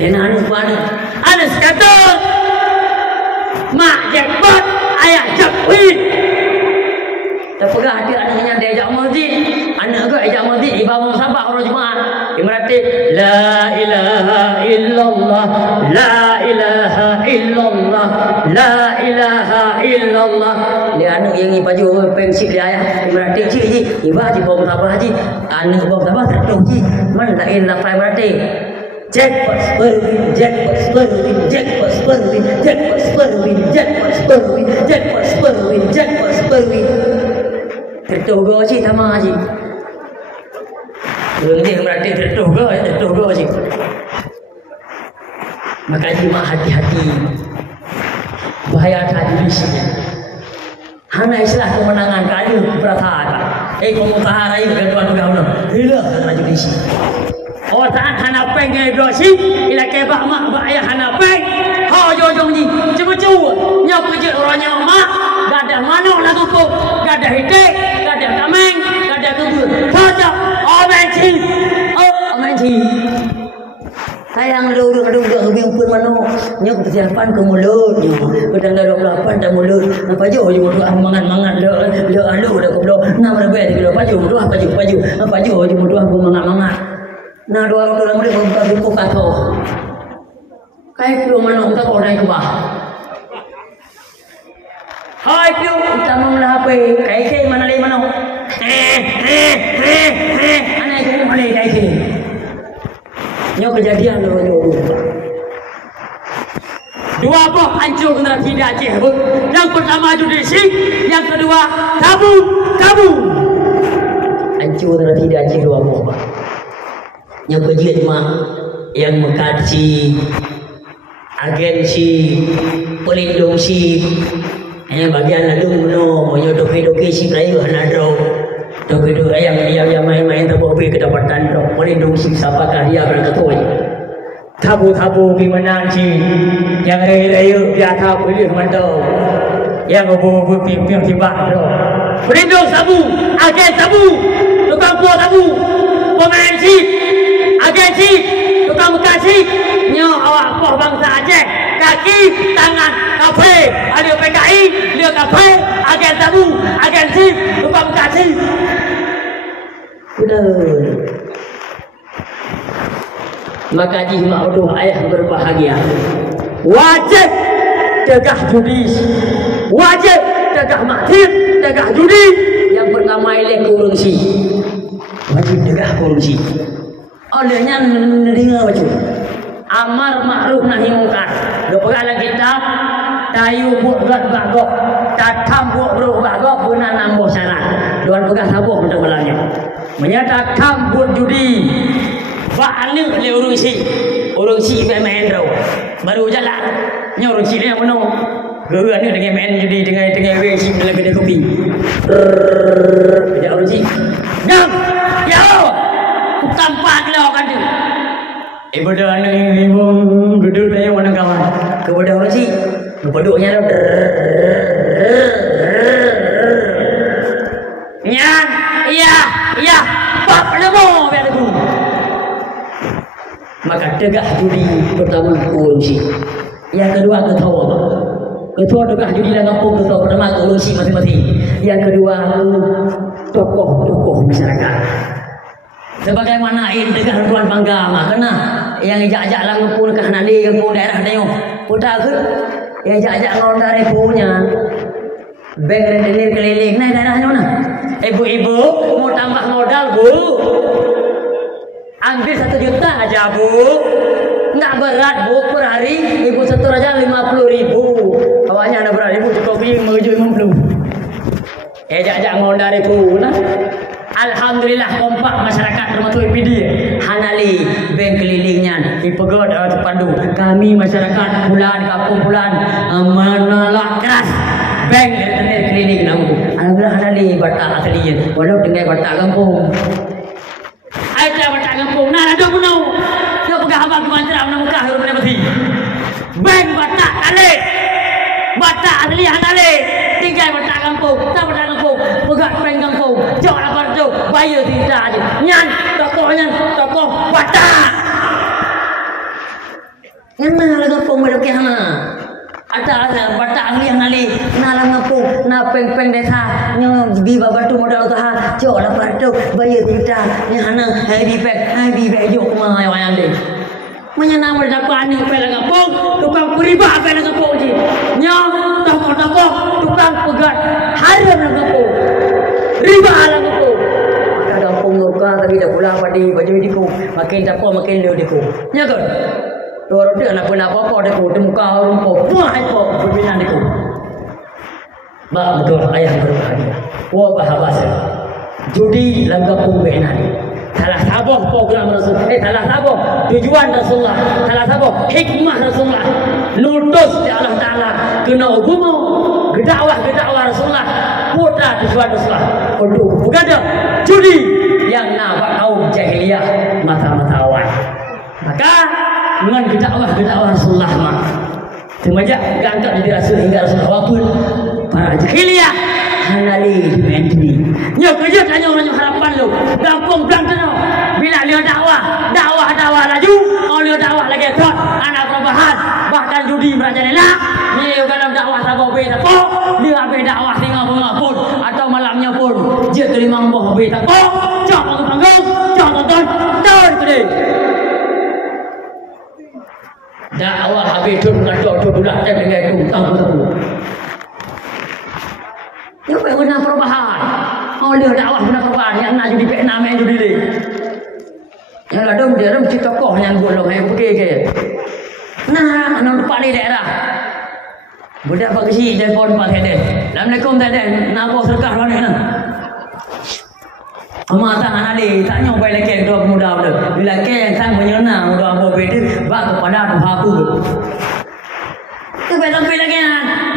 enak mana anas kata mak jackpot ayah jakwin terpegah dia anaknya dia ajak masjid anak ke ajak masjid ibadah sabah orang Jumaat dia merati la ilaha illallah la ilaha illallah la ilaha illallah dia anak yang baju pensik dia ayah dia merati cik ibadah ibadah sabah haji anak ibadah sabah tertung cik mana tak ilah fai merati jackpot Sperwin jackpot Sperwin jackpot Sperwin jackpot Sperwin jackpot Sperwin jackpot Sperwin jackpot Sperwin tertuga cik sama cik belum dia berarti tertuga cik maka cik hati-hati bahaya hati bisnya hana islah kemenangan kali perasaan pemutahan air keduan gauna hilang dengan judisi oh taat hana peng ke dosi ila ke bak mak bak ayah hana peng ha jojong ni cemecu nyap je orangnya mak gadah manuk lagu pun gadah hitik gadah tameng gadah kebun cocok omenci sayang duduk bimpun manuk nyap persiapan ke mulut pedang 28 dah mulut apa je je mulut mangan le alu dah goblok 6 lebih kilo baju apa je je mulut aku mangan nah dua orang boleh buka kau kai kau mana kita kau naik ke bawah hai kau kita mau lah apa kai mana lagi mana anak itu mana kai nyo kejadian nyo dua boh hancur kena tidak Aceh yang pertama judisi yang kedua kabu hancur kena tidak Aceh dua boh yang berjilid mak yang mengkaji agensi pelindung si hanya bagian lalu no punya doki si layu hanadro doki yang main-main terbobi kedapatan pelindung si siapakah dia berketua tabu gimana si yang layu dia tahu pilih mandau yang bobo pimpin tiba pelindung sabu agen sabu tukang buah sabu pemain si agensi tukang bekasi nyo awak poh bangsa Aceh kaki tangan kafe ada PKI dia kafe agen tabu agensi tukang bekasi udah maka jihma uduh ayah berbahagia wajib cegah judi wajib cegah maksiat cegah judi yang pertama ilek korupsi wajib cegah korupsi olehnya dengar baca amar ma'ruf nahi mungkar do pegalang kitab tayu buat bagok tatam buat bro bagok guna nambah syarat doan pegang sabuh untuk belanja menyatakan buat judi ba'alik le urung si main raw baru jalan nya urung si dia penuh geran ni dengan main judi dengan wesi dalam kedai kopi dia urung si nyam ya tampak lah kan tu. Ibadah ni ibu duduk dia mana kawan? Kepada orang si, duduknya tu. Ya, pak lemo biar aku. Maka tegak judi pertama orang si. Yang kedua ketua. Ketua tegak judi dalam kampung ketua pertama orang si masing-masing. Yang kedua tokoh masyarakat. Sebagaimana dengan tuan bangga mak kena yang ajak-ajak lang pun ke nadi ke daerah dia putar ke yang ajak-ajak ngor dari punya bank rentenir keliling naik daerahnya mana ibu-ibu mau tambah modal bu ambil 1 juta aja bu nggak berat bu per hari ibu setor aja 50.000 awalnya ada berat ibu cukup menuju 50 ajak-ajak ngor dari pun alhamdulillah kompak masyarakat termasuk IPD hanali bank kelilingnya dipegod terpadu kami masyarakat bulan kampung bulan menolak keras bank rentenir keliling namu alhamdulillah hanali batak aslinya walau dengan batak kampung kampung. Nah, ada punau. Dia pegang abang kemanteram nama Mekah huruf mati. Bang batak ale. Batak asli ale. Tinggal batak kampung. Tak batak kampung. Pegang peng kampung. Jauh lapar tu. Bayar tidak aja. Nyan tokoh batak. Ngana lah kampung mereka hana. Ada batak ahli nali nalang ngapung na peng desa nyo di babatu modal taha jauh lapar tu bayar tidak ni hana heavy bag jauh kemana yang deh. Menyenang berdapat ni pela kampung tukang kuriba pela kampung je. Nyo tokoh tukang pegat haram lah kampung. Riba lah kampung. Maka kampung muka tapi dah pula padi baju diku makin dapat makin leu diku. Nya kan? Orang dia nak apa deku muka orang buah itu berbina deku. Betul ayah berbahagia. Wah bahasa. Judi dalam kampung benani. Salah satu program Rasul. Salah satu tujuan Rasulullah. Salah satu hikmah Rasulullah. Lutus di Allah Taala kena agama dakwah Rasulullah. Putra tujuan Rasulullah. Bukan ada judi yang nampak kaum jahiliyah mata-mata awal. Maka dengan dakwah Rasulullah mah semenjak diangkat jadi Rasul hingga Rasulullah pun para jahiliyah hanali menteri nyo kerja tanya orang harapan lu kampung belang tano bila dia dakwah laju oleh dakwah lagi tot anak perubahan bahkan judi merajalela ni dalam dakwah sabar be tapo dia be dakwah tinggal pun atau malamnya pun dia terima boh be tapo cak panggung cak tonton gede dakwah habis tu ngatur dulak dan dengan itu tahu. Dia guna perubahan. Oleh dakwah guna perubahan yang nak jadi Vietnam yang jadi ni. Yang ada dia mesti tokoh yang golong yang putih ke. Nah, anak paling daerah. Budak pagi telefon Pak Heden. Assalamualaikum Heden. Nak bawa serkah mana nak? Mata anak ni tak nyampai lagi dua muda tu. Bila ke yang sang menyena muda apa beda bak kepada Tuhan aku. Tu betul lagi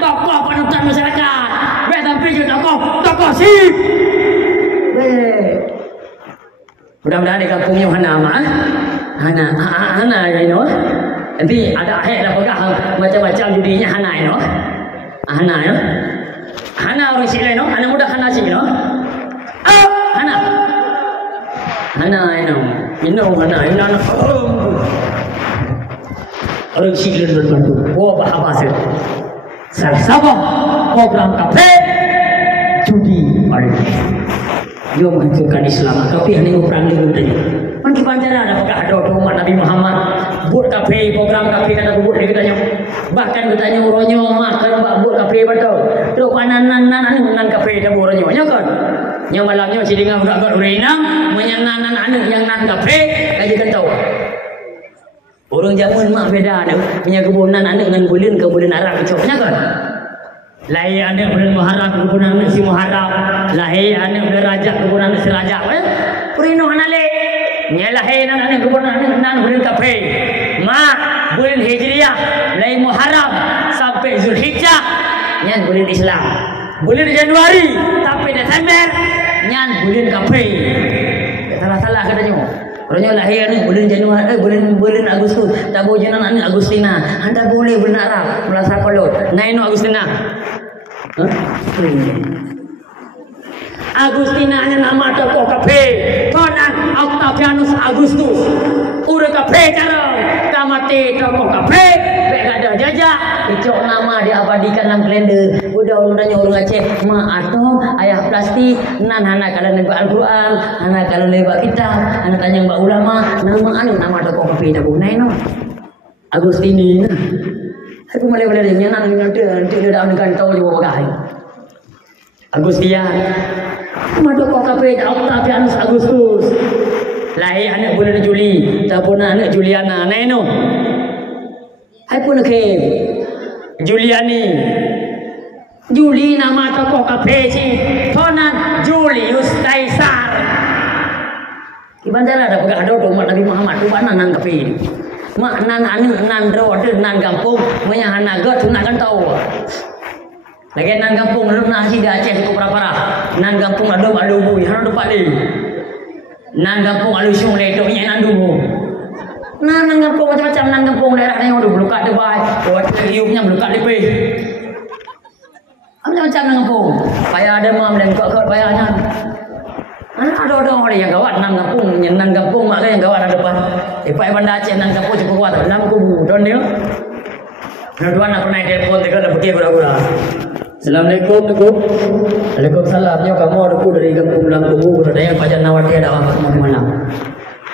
tokoh panutan masyarakat. Betul juga tokoh sip. Mudah-mudahan di kampungnya Hana you know. Nanti ada dah pegang macam-macam judinya Hana you know. Hana orang sini you know. Anak muda Hana sini you know. Hana orang sikit berbantu. Wah bahasa. Salah program kafe judi mari. Dia menghancurkan Islam. Kafe ini perang dulu tadi. Mungkin panjara ada pakai ada umat Nabi Muhammad. Buat kafe program kafe kata buat dia katanya. Bahkan katanya uronyo makan buat kafe betul. Terus nan kafe dah uronyo. Ya kan? Yang malamnya masih dengar budak-budak urenang menyenangkan anak yang nan kafe aja kan tahu. Orang zaman mak beda ada punya kebunan anak dengan bulan Arab coknya kan. Lahir anak bulan Muharram kebunan anak si Muharram, lahir anak bulan Rajab kebunan anak si Rajab. Purino anale. Nya lahir anak kebunan anak nan bulan kafe. Mak bulan Hijriah lahir Muharram sampai Zulhijjah nyan bulan Islam. Bulan Januari sampai Desember nyan bulan kafe. Salah katanya. Orangnya lahir ni bulan Januari, bulan Agustus. Tak boleh jenang ni Agustina. Anda boleh bulan Arab, merasa kolot. Naino Agustina. Agustina nya nama tokoh kafe. Konan Octavianus Agustus. Urang kafe cara. Kamate tokoh kafe. Bek ada jajak. Icok nama diabadikan dalam kalender. Udah nanya orang Aceh, mak atom, ayah plastik, nan anak kalau lewat Al-Quran, anak kalau lewat kitab, anak tanya mbak ulama, nama tokoh kafe dah bunai no. Agustini. Aku malah dia nyanang dengan dia dah dengan tahu dia pakai. Agustian. Nama tokoh kafe dah Octavianus Agustus. Lahir anak bulan Juli, ataupun anak Juliana, no. Hai pun ke Juliani. Juli nama tokoh kafe si Tonan Julius Caesar. Di bandara ada pegang ada umat Nabi Muhammad tu mana nang kafe. Mak nan road nan kampung menyah naga tu nak kan tahu. Lagi nan kampung lu nasi di Aceh cukup parah. Nan kampung ada bui, hana dapat ni. Nan kampung alusung ledoknya nan dulu. Nan kampung macam-macam nan kampung daerah ni orang belukat debai, buat hiupnya belukat lebih. Macam-macam nan kampung. Payah ada mam dan kau payahnya. Ada orang yang gawat nan kampung mak yang gawat ada depan. Payah Banda Aceh nan kampung cukup kuat. Nam kubu don dia. Dua nak naik telepon tekan dah pergi gula-gula. Assalamualaikum tuku. Waalaikumsalam. Nyo kamu aku dari kampung Lang Kubu. Ada yang pajan nawati ada apa kamu di mana?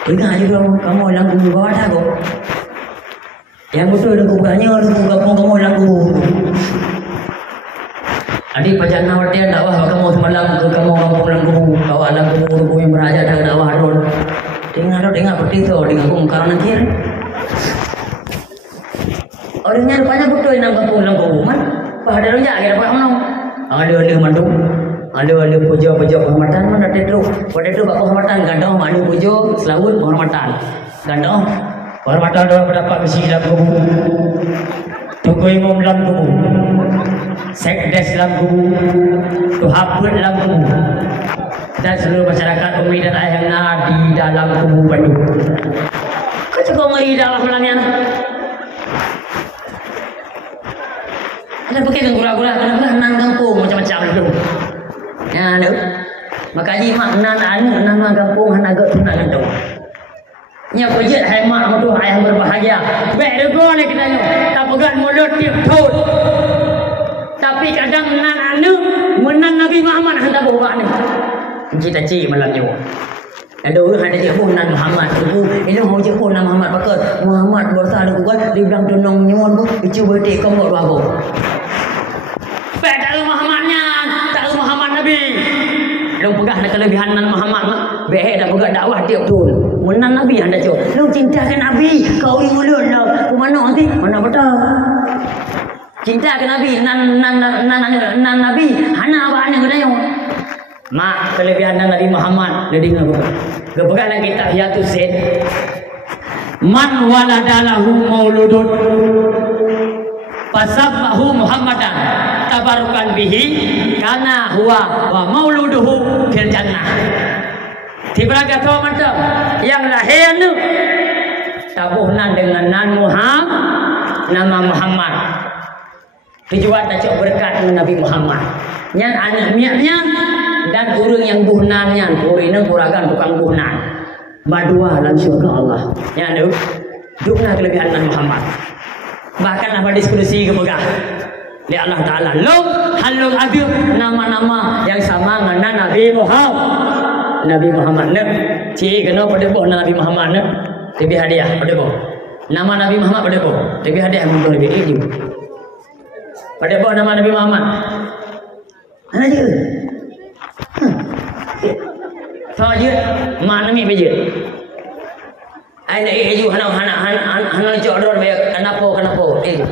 Dengar juga kamu Lang Kubu bawa dah kok. Yang betul ada kubahnya kamu Lang Kubu. Adik pajan nawati ada apa kamu semalam ke kamu kampung Lang Kubu. Bawa Lang Kubu yang beraja dah dakwah ron. Dengar seperti itu dengan kamu karena kira. Orangnya rupanya betul yang kampung Lang Kubu man. Pada orang jaga dapat mana? Ada mandung, ada puja penghormatan mana itu? Pada itu bapa penghormatan gandong mandi puja selawut penghormatan gandong penghormatan dalam berapa besi Lang Kubu, Tugu Imam Lang Kubu, Sekdes Lang Kubu, Tuhaput Lang Kubu, dan seluruh masyarakat Umi dan ayahnya di dalam Kubu Bandung. Kau cukup ngeri dalam melangnya. Ada pakai gula-gula kenapa nan kampung macam-macam itu. Ya ada. Makanya mak nan kampung han agak tunang itu. Nya pejat hai mak tu ayah berbahagia. Baik dego ni kita tak pegang mulut tiap tahun. Tapi kadang nan menan Nabi Muhammad hendak buat ni. Cita-cita malamnya. Ada orang ada dia pun Nabi Muhammad tu, ini mau je pun Nabi Muhammad pakai Muhammad bersa ada kuat, dia bilang tunong nyuon tu, cuba take kamu buat apa? Tak Muhammadnya, tak Muhammad Nabi. Lu pegang nak kelebihan Nabi Muhammad mah, behek dah pegang dakwah tiap tu. Menan Nabi anda tu, lu cintakan Nabi, kau ingin mulut lu, ke mana nanti? Mana betul? Cintakan Nabi, nan Nabi, hana apa hana kena yang mak kelebihan Nabi Muhammad jadi ngaku. Kepegang dalam kitab Yatus Zaid. Man waladalahu mauludun fasabbahu Muhammadan tabarukan bihi kana huwa wa mauluduhu fil jannah. Tiba kata macam yang lahir tu tabuhna dengan nama Muhammad. Tujuan tak cok berkat dengan Nabi Muhammad. Yang anak miaknya dan urang yang buhnannya, urang kuragan tukang buhnan. Madua dalam syurga Allah. Yang ada dukna kelebihan Nabi Muhammad. Bahkan apa diskusi kepegang di Allah Ta'ala. Halung ada nama-nama yang sama dengan Nabi Muhammad. Nabi Muhammad ne. Cik kena pada boh Nabi Muhammad ne. Lebih hadiah pada boh. Nama Nabi Muhammad pada boh. Lebih hadiah untuk lebih ini. Pada boh nama Nabi Muhammad. Mana dia? Tahu je mana ni beje. Ai nak eju hana jodoh baik kenapa eju.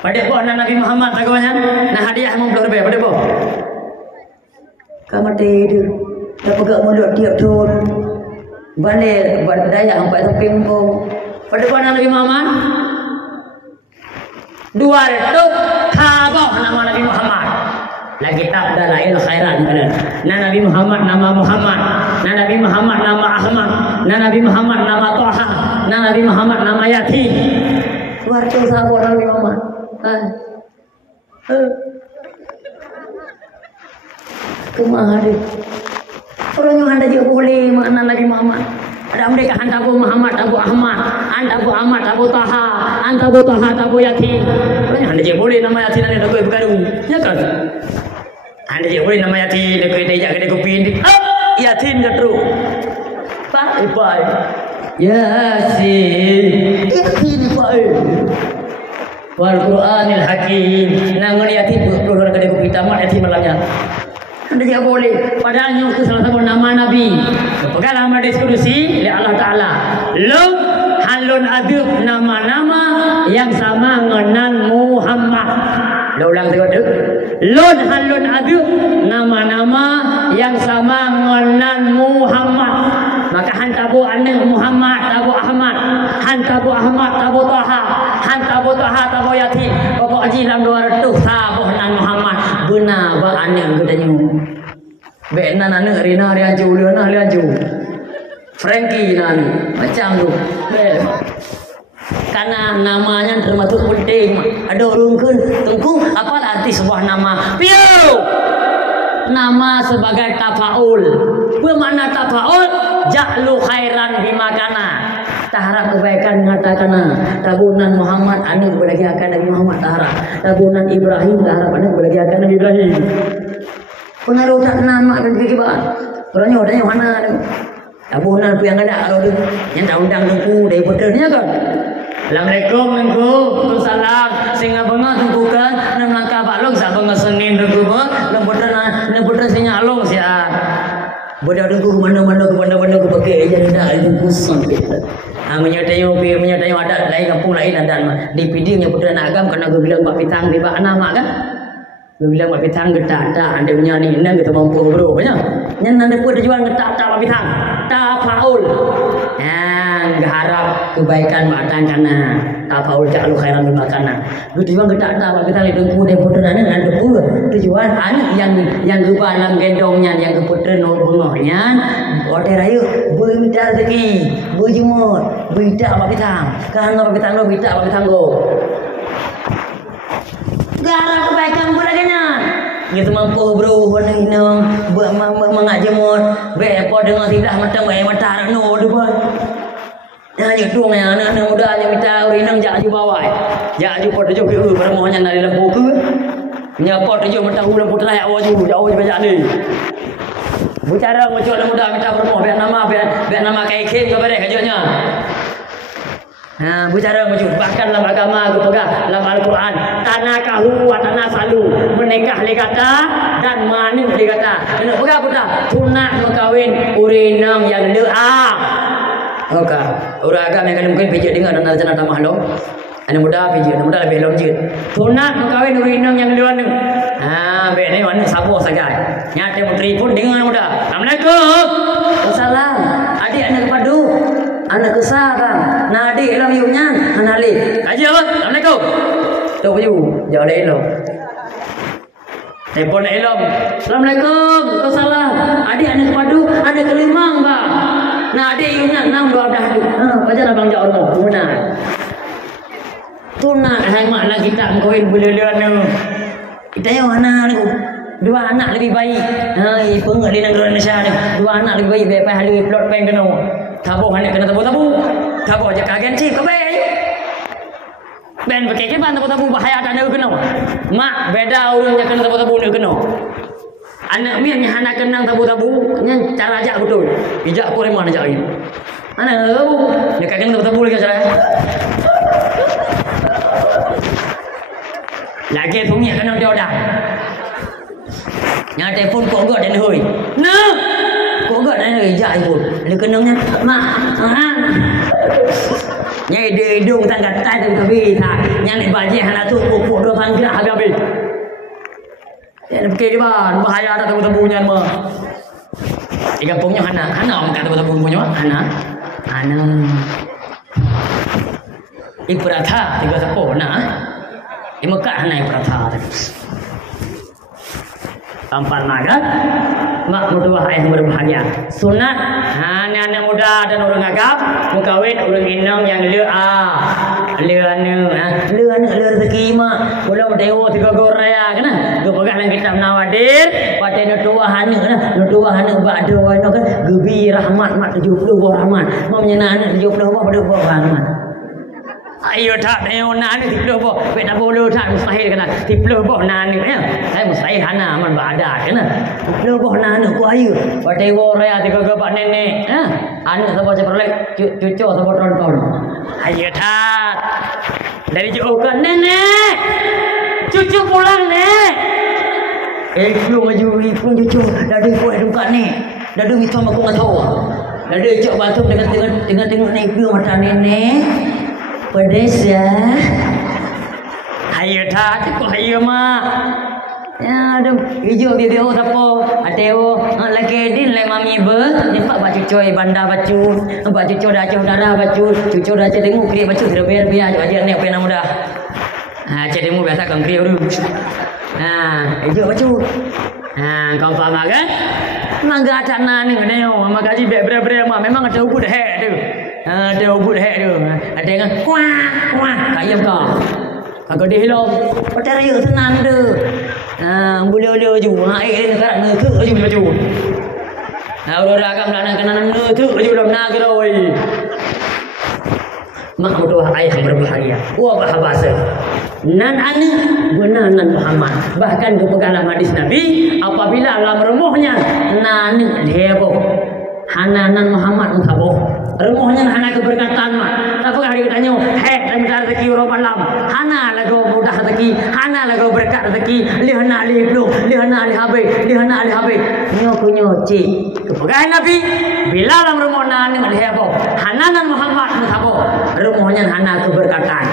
Pada boh Nabi Muhammad tagawanya nah hadiah mau berapa pada boh. Kamate dia. Dah pegang mulut tiap tahun. Bandel berdaya sampai sampai mumpung. Pada boh Nabi Muhammad 200 kabah nama Nabi Muhammad. Lagi tak ada lain khairan kalian. Nabi Muhammad nama Muhammad, Nabi Muhammad nama Ahmad, Nabi Muhammad nama Toha, Nabi Muhammad nama Yatim. 200 sahabat Nabi Muhammad. Kemana dia? Orang yang anda juga boleh makna Nabi Muhammad. Ada mereka anda Abu Muhammad, Abu Ahmad, anda Abu Ahmad, Abu Taha, anda Abu Taha, Abu Yatim. Orang yang anda juga boleh nama Yatim dan Abu Baru. Ya kan? Anda juga boleh nama Yatim, dekat dia jaga dekat pin. Yatim jatuh. Pak ipai. Yasin. Yatim ipai. Wal Quranil Hakim. Nangon Yatim keluar dekat kita mak Yatim malamnya. Anda juga boleh. Padahal itu salah satu nama Nabi. Pegang nama diskusi oleh Allah Ta'ala. Halun adub nama-nama yang sama dengan Muhammad. Dah ulang tengok tu. Halun adub nama-nama yang sama dengan Muhammad. Maka hantabu anak Muhammad, tabu Ahmad, hantabu Ahmad, tabu Taha, hantabu Taha, tabu Yatim. Pokok haji dalam 200 sabuh nan Muhammad. Benar ba anak katanya. Bekna nana Rina dia aju, Leona dia aju. Frankie nani macam tu. Karena namanya termasuk penting. Ada orang kan, tengku apa arti sebuah nama? Piu. Nama sebagai tafaul. Bermakna tafaul ja'lu khairan bimakana. Taharap kebaikan mengatakan tabunan Muhammad anu berlagi akan Nabi Muhammad taharap. Tabunan Ibrahim taharap anu berlagi akan Nabi Ibrahim. Pengaruh tak nama dan kekibat. Orangnya odanya mana tu? Tabunan tu yang ada kalau tu yang tak undang tengku dari bekerja kan. Assalamualaikum tengku. Waalaikumsalam. Singa bengah tengku kan. Nam langkah balong sak bengah Senin tengku ba. Lembutan sinya along sia. Bodoh tengku mana-mana ke mana-mana ke pakai aja dah tengku sangkit. Menyatayo adat lain kampung lain adat mah. Di pidi nya putra agam kena go bilang bab pitang di bak nama kan. Go bilang bab pitang getak tak ande punya ni nang kita mampu bro banyak. Nyan ande pun jual getak tak bab pitang. Ta faul. Harap kebaikan makan kana tafaul ja'lu khairan bimakana. Tujuan kita tak apa kita lihat dengku dan putra ada pun tujuan anak yang rupa dalam gendongnya yang keputra nol bengahnya order ayo berita rezeki berjemur berita apa bitang kan apa bitang lo berita apa bitang go gara kebaikan beraganya gitu mampu bro warna inang mengajemur bepo dengan tidak matang bae mata no depan. Hanya tuang yang anak-anak muda yang minta urinang jak di bawah. Jak di pot tujuh ke permohonan dari lembu ke. Nyapot tujuh mentahu lembu telah awak jauh banyak ni. Bicara macam anak muda minta permoh biar nama KK ke bare kajanya. Bicara macam bahkan dalam agama aku pegang dalam Al-Quran tanakahu wa tanasalu menikah legata dan manin legata. Kena pegang putra tunat berkahwin urinang yang leah. Oke, orang agama yang mungkin pijak dengar dan ada nama lo. Anak muda pijak, anak muda lebih lomjit. Tunat berkahwin urinang yang luar ni. Bene mana sabu sagai. Nyata putri pun dengar anak muda. Assalamualaikum. Wassalam. Adik anak padu, anak kesah kan. Nah adik elam yuknya, anak ali. Aja apa? Assalamualaikum. Tu you, jauh le elam. Telepon elam. Assalamualaikum. Wassalam. Adik anak padu, anak kelimang bang. Nah adik yuknya 6 12 dah. Baca abang jauh rumah. Mana? Tunat hai makna kita koin bela-bela ni. Kita yang mana ni? Dua anak lebih baik. Pengak di negara Malaysia ni. Dua anak lebih baik baik halui plot pen kena. Tabuh anak kena tabuh. Tabuh aja kagen cik ke ben pakai ke ban tabuh bahaya tak ada kena. Mak beda urangnya kena tabuh ni kena. Anak mian yang anak kenang tabu-tabu nya cara ajak betul. Ijak aku remah ajak ini. Anak dia kagak tabu-tabu lagi cara. Lagi punya kenang dia dah. Nya telefon kok gak dan hoi. Nah. Kok gak dan hoi ijak pun. Dia kenangnya mak. Nya hidung tangga tai tapi tak. Nya ni baje anak tu pokok dua panggil habis-habis. Yang pergi di mana bahaya ada tabu-tabunya mah. Di kampungnya anak orang kata tabu-tabu punya anak. Iprata tiga sepo nah. Di Mekah anak iprata. Tampan naga mak muda yang berbahagia. Sunat anak muda dan orang agam mengkawin orang inang yang leu rezeki mak belum dewa tiga goraya kana go pegang kitab Nawadir pada nutua hanu ba'da wa kan gebi rahmat mak 70 buah rahmat mau menyena anak 70 buah pada buah rahmat. Ayo tak neona ni 30 buah bet tak boleh tak mustahil kana 30 buah nani ya saya mustahil hana man ba'da kana 30 buah nani ku ayo pada goraya tiga bapak nenek anak siapa ceperlek cucu siapa tonton. Ayo tak dari jauh kan nenek cucu pulang nek belum maju pun cucu dah ada buat dekat ni dah ada hitam aku tak tahu dah ada cak batu dengan tengok naik view mata nenek pedes ya ayo tak cukup ayo mak ya ada hijau video siapa ateo lagi din le mami ber nampak baju coy banda baju dah darah baju cucu dah tengok dia baju biar aja ni apa nama dah cedemu biasa kan kriu dulu hijau baju kau faham kan Mangga tanah ni neo, maka ji bre memang ada ubud hek tu. Ada ubud hek tu. Ada yang kuah kayak kau. Kalau dia hilang, pada raya senang tu. Boleh je. Air ni sekarang ni tu je baju. Orang agak nak kena tu je belum nak keroi. Mak mudah ayah berbahaya. Wah bahasa. Nan ane benar nan Muhammad. Bahkan kepegalan hadis Nabi apabila alam remuhnya nan heboh. Hana nan Muhammad mutaboh. Remuhnya hana keberkatan mak. Tapi hari tanya, hei minta rezeki orang malam. Hana lagu mudah rezeki, hana lagu berkat rezeki. Lihana lihlu, lihana lihabai, lihana lihabai. Nyo cik. Kepegalan Nabi bila alam remuh nan heboh. Hana nan Muhammad mutaboh. Remuhnya hana keberkatan.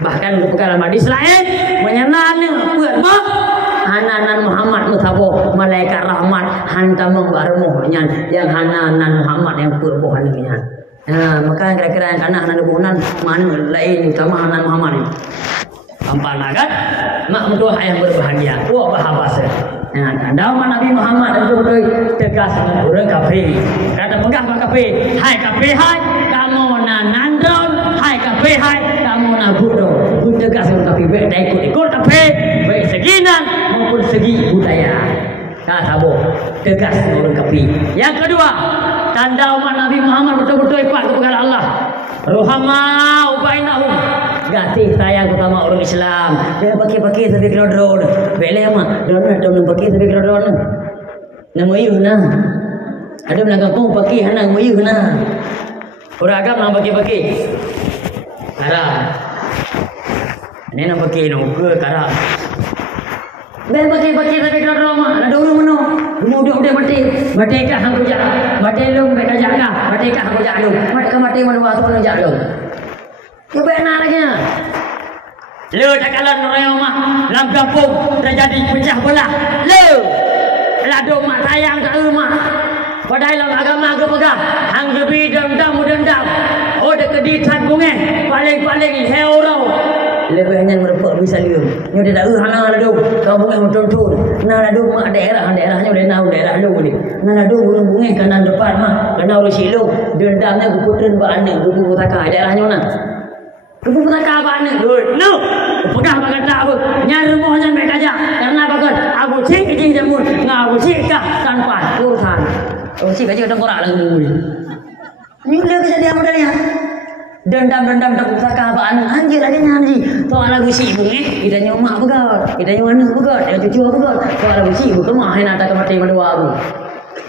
Bahkan kepegalan hadis lain menyenangkan buat mak hananan Muhammad mutabo malaikat rahmat hantam membaremuhnya yang hananan Muhammad yang berbohong dengan. Maka kira-kira yang kanak hanan bohonan mana lain sama hanan Muhammad. Ampana kan mak mendoa yang berbahagia. Wah bahasa. Dalam Nabi Muhammad betul-betul tegas orang kafir. Kata megah kafir. Hai kafir hai kamu nanandon. Hai kafir hai kamu nabudo. Tegas orang kafir baik dah ikut kafir baik seginan maupun segi budaya. Sabo tegas orang kafir. Yang kedua tanda umat Nabi Muhammad betul-betul ikut kepada Allah. Rohama ubainahum. Kasih sayang pertama orang Islam. Dia pakai tapi drone. Boleh mah. Drone pakai tapi drone. Nama you na. Ada belang kampung pakai hana nama you na. Orang agam nak pakai. Kara. Ini nak pakai no ke kara. Boleh pakai tapi drone mah. Ada orang mana? Mudah mati kah hang kerja. Mati lu mereka jaga. Mati kah hang kerja lu. Mati mana waktu nak jaga lu. Dia benar lagi. Lu tak kalah orang rumah dalam kampung terjadi pecah belah. Lu ladu mak sayang tak rumah. Padahal dalam agama pegang hang gebi dendam. Oh dak keditan bunge paling hero. Lebih hanya merepek bisa lium. Nyo dia dak hana ladu kampung yang betul-betul. Nah ladu mak daerahnya udah tahu daerah lu ni. Nah ladu urang bunge kanan depan mah kena urus silu dendamnya guputreun ba ane gupu taka daerahnya mana. Kupu petaka apa ni? No, pegang kata apa? Nyari rumahnya mereka aja. Karena apa kan? Aku cik kecil jamur, ngaku cik kah tanpa urusan. Aku cik aja kadang korak lagi mui. Ni dia kejadian model ya. Dendam tak petaka apa anu anjir aja nyanyi. Tuh lagu si ibu ni, kita nyomak begal, kita nyoman begal, kita cucu begal. Tuh lagu si ibu kemah hendak tak mati madua aku.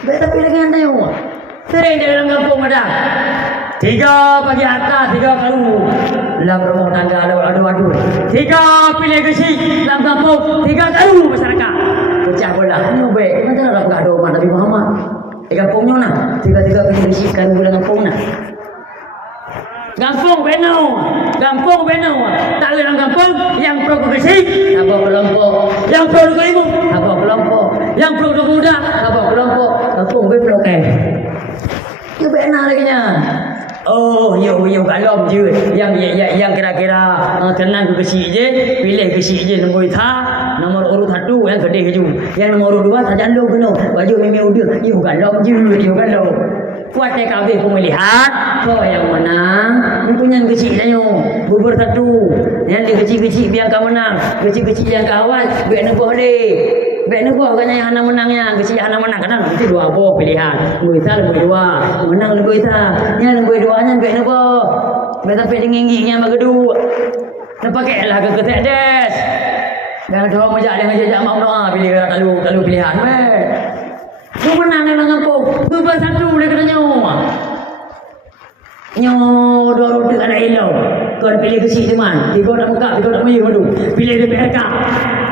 Beta pilih kan tayo. Sering dia dalam kampung ada. 3 pagi atas, 3 kalu. Dalam rumah tangga adu. 3 pilih gesi dalam kampung, 3 kalu masyarakat. Pecah belah. Ni baik. Macam mana nak bergaduh Nabi Muhammad? Di kampungnya nak. 3 pilih gesi kan bulan kampung nak. Kampung benau. Tak ada dalam kampung yang pro gesi, apa kelompok. Yang pro ilmu, apa kelompok. Yang pro muda, apa kelompok. Kampung benau kan. Dia benar lagi nya. Oh, yo galom je. Yang kira-kira tenang ke kecil je, pilih kecil je nombor nomor urut 1 yang gede je. Yang nomor urut 2 tak jalur kena. Baju memang udah. Yo galom je, yo galom. Kuat TKB pemilihan, kau yang menang. Punya kecil je yo. Bubur 1. Yang dia kecil-kecil biar kau menang. Kecil-kecil yang kawan, biar nak boleh. Baik nak buat kan yang hana menangnya, kecil hana menang kadang itu 2 buah pilihan. Nombor 2, menang nombor 2. Yang nombor 2-nya baik nak buat. Baik sampai tinggi-tingginya bagi 2. Nak pakailah ke ketek des. Dan doa majak mau doa pilih kalau pilihan. Lu menang dalam kampung. Nombor 1 dia kena nyawa. Nyawa 2 roti ada elo. Kau pilih kecil teman. 3 nak buka, 3 nak mayu madu. Pilih DPRK.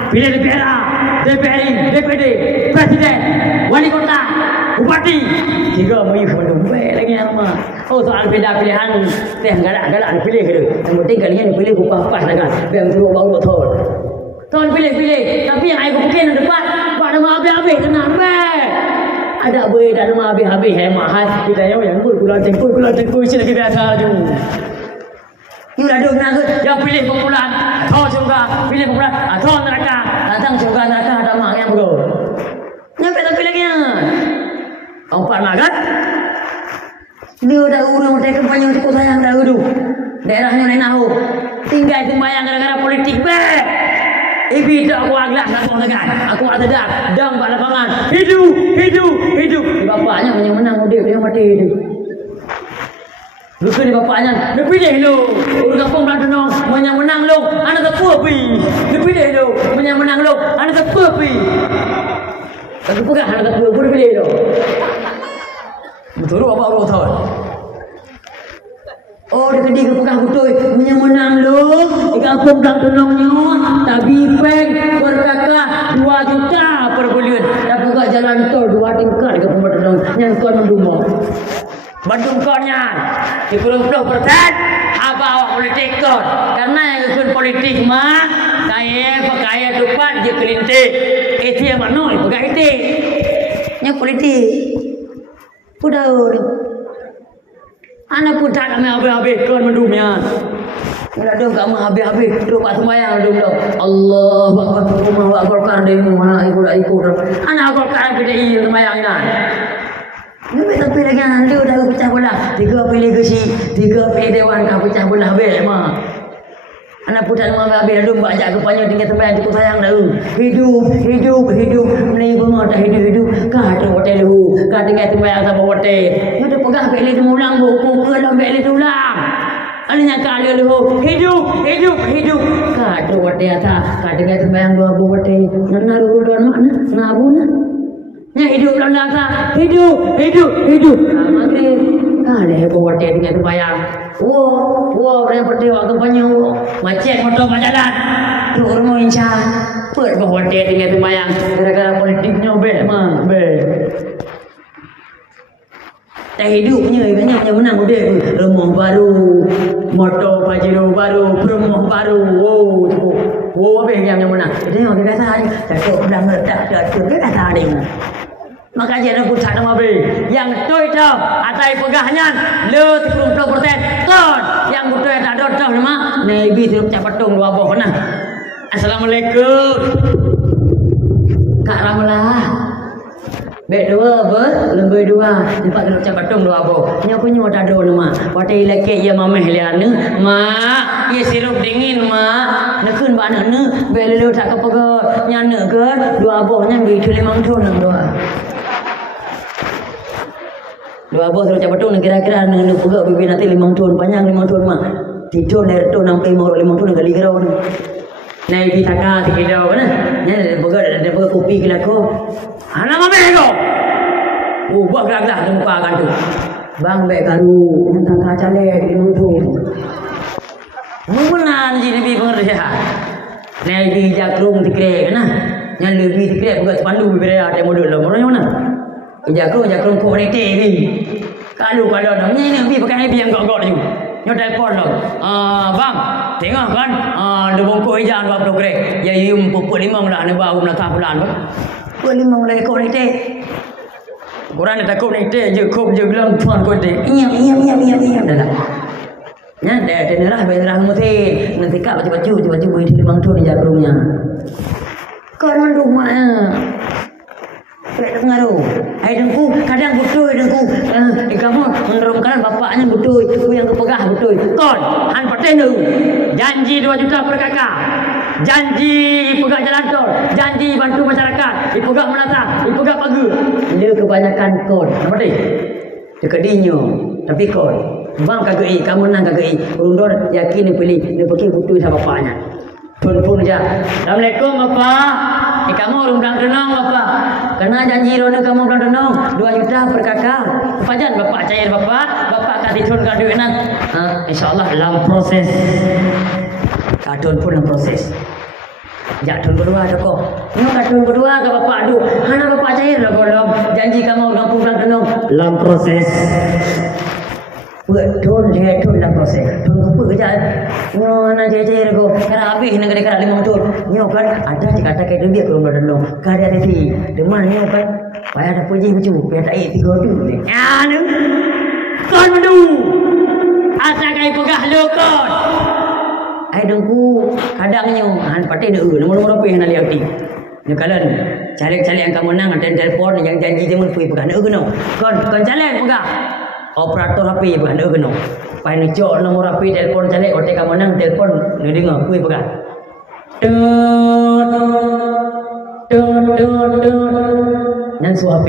Pilih DPR, DPD, Presiden, Wali Kota, Bupati. 3 mayu madu. Baik lagi nama. Oh soal beda pilihan. Teh galak pilih ke. Yang penting kalian pilih kupas dengan. Biar suruh bau betul. Tuan pilih. Tapi yang aku fikir depan, pak nama habis kena baik. Ada boleh tak nama habis hemat. Kita yang kula tengkul sini lagi biasa tu. You ada yang pilih kumpulan atau juga pilih kumpulan atau neraka datang juga neraka ada mak yang bro. Nyampe tak pilihnya. Ompat makan. Dia dah urang mereka banyak cukup sayang dah udu. Daerahnya lain tahu. Tinggal sembahyang gara-gara politik be. Ibi tak aku agak nak kau tekan. Aku ada dah. Dang pada lapangan. Hidup. Bapaknya yang menang udah dia mati itu. Lupa ni bapaknya. Dia pilih lu. Urang kampung belah tenong. Yang menang lu. Anak apa pi? Dia pilih lu. Yang menang lu. Anak apa pi? Aku pegang anak apa? Aku pilih lu. Betul apa orang tahu? Oh, dia kedi ke pegang betul. Yang menang lu. Di kampung belah tenongnya. Tapi peng berkakak 2 juta per bulan. Dah buka jalan tol 2 tingkat ke kampung belah tenong. Yang kau mendumau. Bandung konnya 30% apa awak politik kon karena yang ikut politik mah kaya tupat je kelintik itu yang mana pegang itu yang politik udah anak pun tak nak habis kon mendumnya udah dong kamu habis lupa sembahyang dong Allah Akbar kardemu mana ikut anak Akbar PDI sembahyang kan. Ni tapi lagi anda dah pecah belah. 3 pilih gesi, 3 pilih dewan kau pecah belah be mah. Anak putar mah habis dum bajak kepanya tinggal sembahyang cukup sayang dah. Hidup. Ni bunga dah hidup. Ka ada hotel lu. Ka tinggal sembahyang sama hotel. Ada pegang pilih mulang buku ke dalam pilih tulang. Alihnya ka ada lu. Hidup. Ka ada hotel ta. Ka tinggal sembahyang 2 hotel. Nana ru don mana? Nabuna. Yang hidup dalam dasar hidup. Maghrib ada heboh dia dengan sembahyang. Wow, yang pertama waktu banyak macet motor jalan. Tu rumah insya. Put bawa dia dengan sembahyang. Gara-gara politiknya be. Tak hidupnya banyak yang menang udah. Rumah baru, motor Pajero baru, rumah baru. Wow, apa yang menang? Dia orang kata aja. Tak pedang letak dia kata dia. Maka dia nak pucat nama be. Yang tu itu atai pegahnya le 30% ton. Yang betul tak ada ton nama. Nabi tu cap patung 2 boh nah. Assalamualaikum. Kak Ramlah. Bek 2 apa? Lembai 2. Nampak kena cap patung 2 boh. Nya punya tak ada nama. Patai laki ya mameh liane. Mak, ye sirup dingin mak. Nekun ba anak ne. Bek lelu tak kepega nyane ke 2 boh nya bi 5 ton 2. 2 bos suruh cap patung kira-kira nak pegak bibi nanti 5 ton panjang 5 ton mah. Tidur dari tu nampai mau 5 ton kali kira orang. Naik di taka tikida mana? Nya pegak kopi kila ko. Ana mame ko. Buat gerak-gerak muka kan tu. Bang bek karu yang taka cale 5 ton. Munan ji nabi pengerja. Naik di jakrung tikre kana. Nya lebih tikre pegak pandu bibi ada modul lah. Orang mana? Jakrung komuniti ni. Kalau dah ni bi pakai bi yang gok-gok tu. Nyo telefon lo. Bang, tengok kan. Dia bongkok hijau 20 grek. Ya yum pupuk 5 lah ni baru nak bulan apa. Pupuk 5 lah komuniti. Orang nak komuniti je kop je gelang tuan komuniti. Iya dah. Nya dah nerah berah mesti nanti kak baju beli 5 ton jakrungnya. Kau rumah. Tak pengaruh. Dengku kadang betul dengku. Kamu menerungkan bapaknya betul. Aku yang kepegah betul. Kon, han paten tu. Janji 2 juta per kakak. Janji pegak jalan tol. Janji bantu masyarakat. Pegak menata. Pegak pagi. Dia kebanyakan kon. Apa dia? Dekadinya. Tapi kon. Bang KGI, kamu nang KGI. Urundor yakin dia pilih. Dia pergi betul sama bapaknya. Pun je. Assalamualaikum bapak. Kamu orang belang tenang bapak. Kena janji rono kamu belang tenang 2 juta per kakak. Pajan bapak cair bapak. Bapak kasih turun ke duit nak. InsyaAllah dalam proses. Kadun pun dalam proses. Jatuh kedua ada kok. Ini kadun kedua ke bapak aduh. Hana bapak cair lah kalau janji kamu orang belang tenang dalam proses. Betul dia tu dalam proses. Tun apa kerja? Nyo na cair ko. Kara habis nak dekat 5 ton. Nyo kan ada dikata ke dia ke rumah dendong. Kada ada si. Deman nyo kan. Payah ada puji bucu. Payah tak 3 tu. Ya nu. Kon mendu. Asa kai pegah lo kon. Ai dengku kadang nyo han patai de nombor berapa yang nak lihat ni. Ni kalian cari-cari yang kamu nang dan telefon yang janji dia mun bukan ada kena. Kon cari pegang. Operator HP bukan ada kena. Pai ni cok nomor HP telefon cari otek kamu nang telefon ni dengar kui pegang. Yang su HP,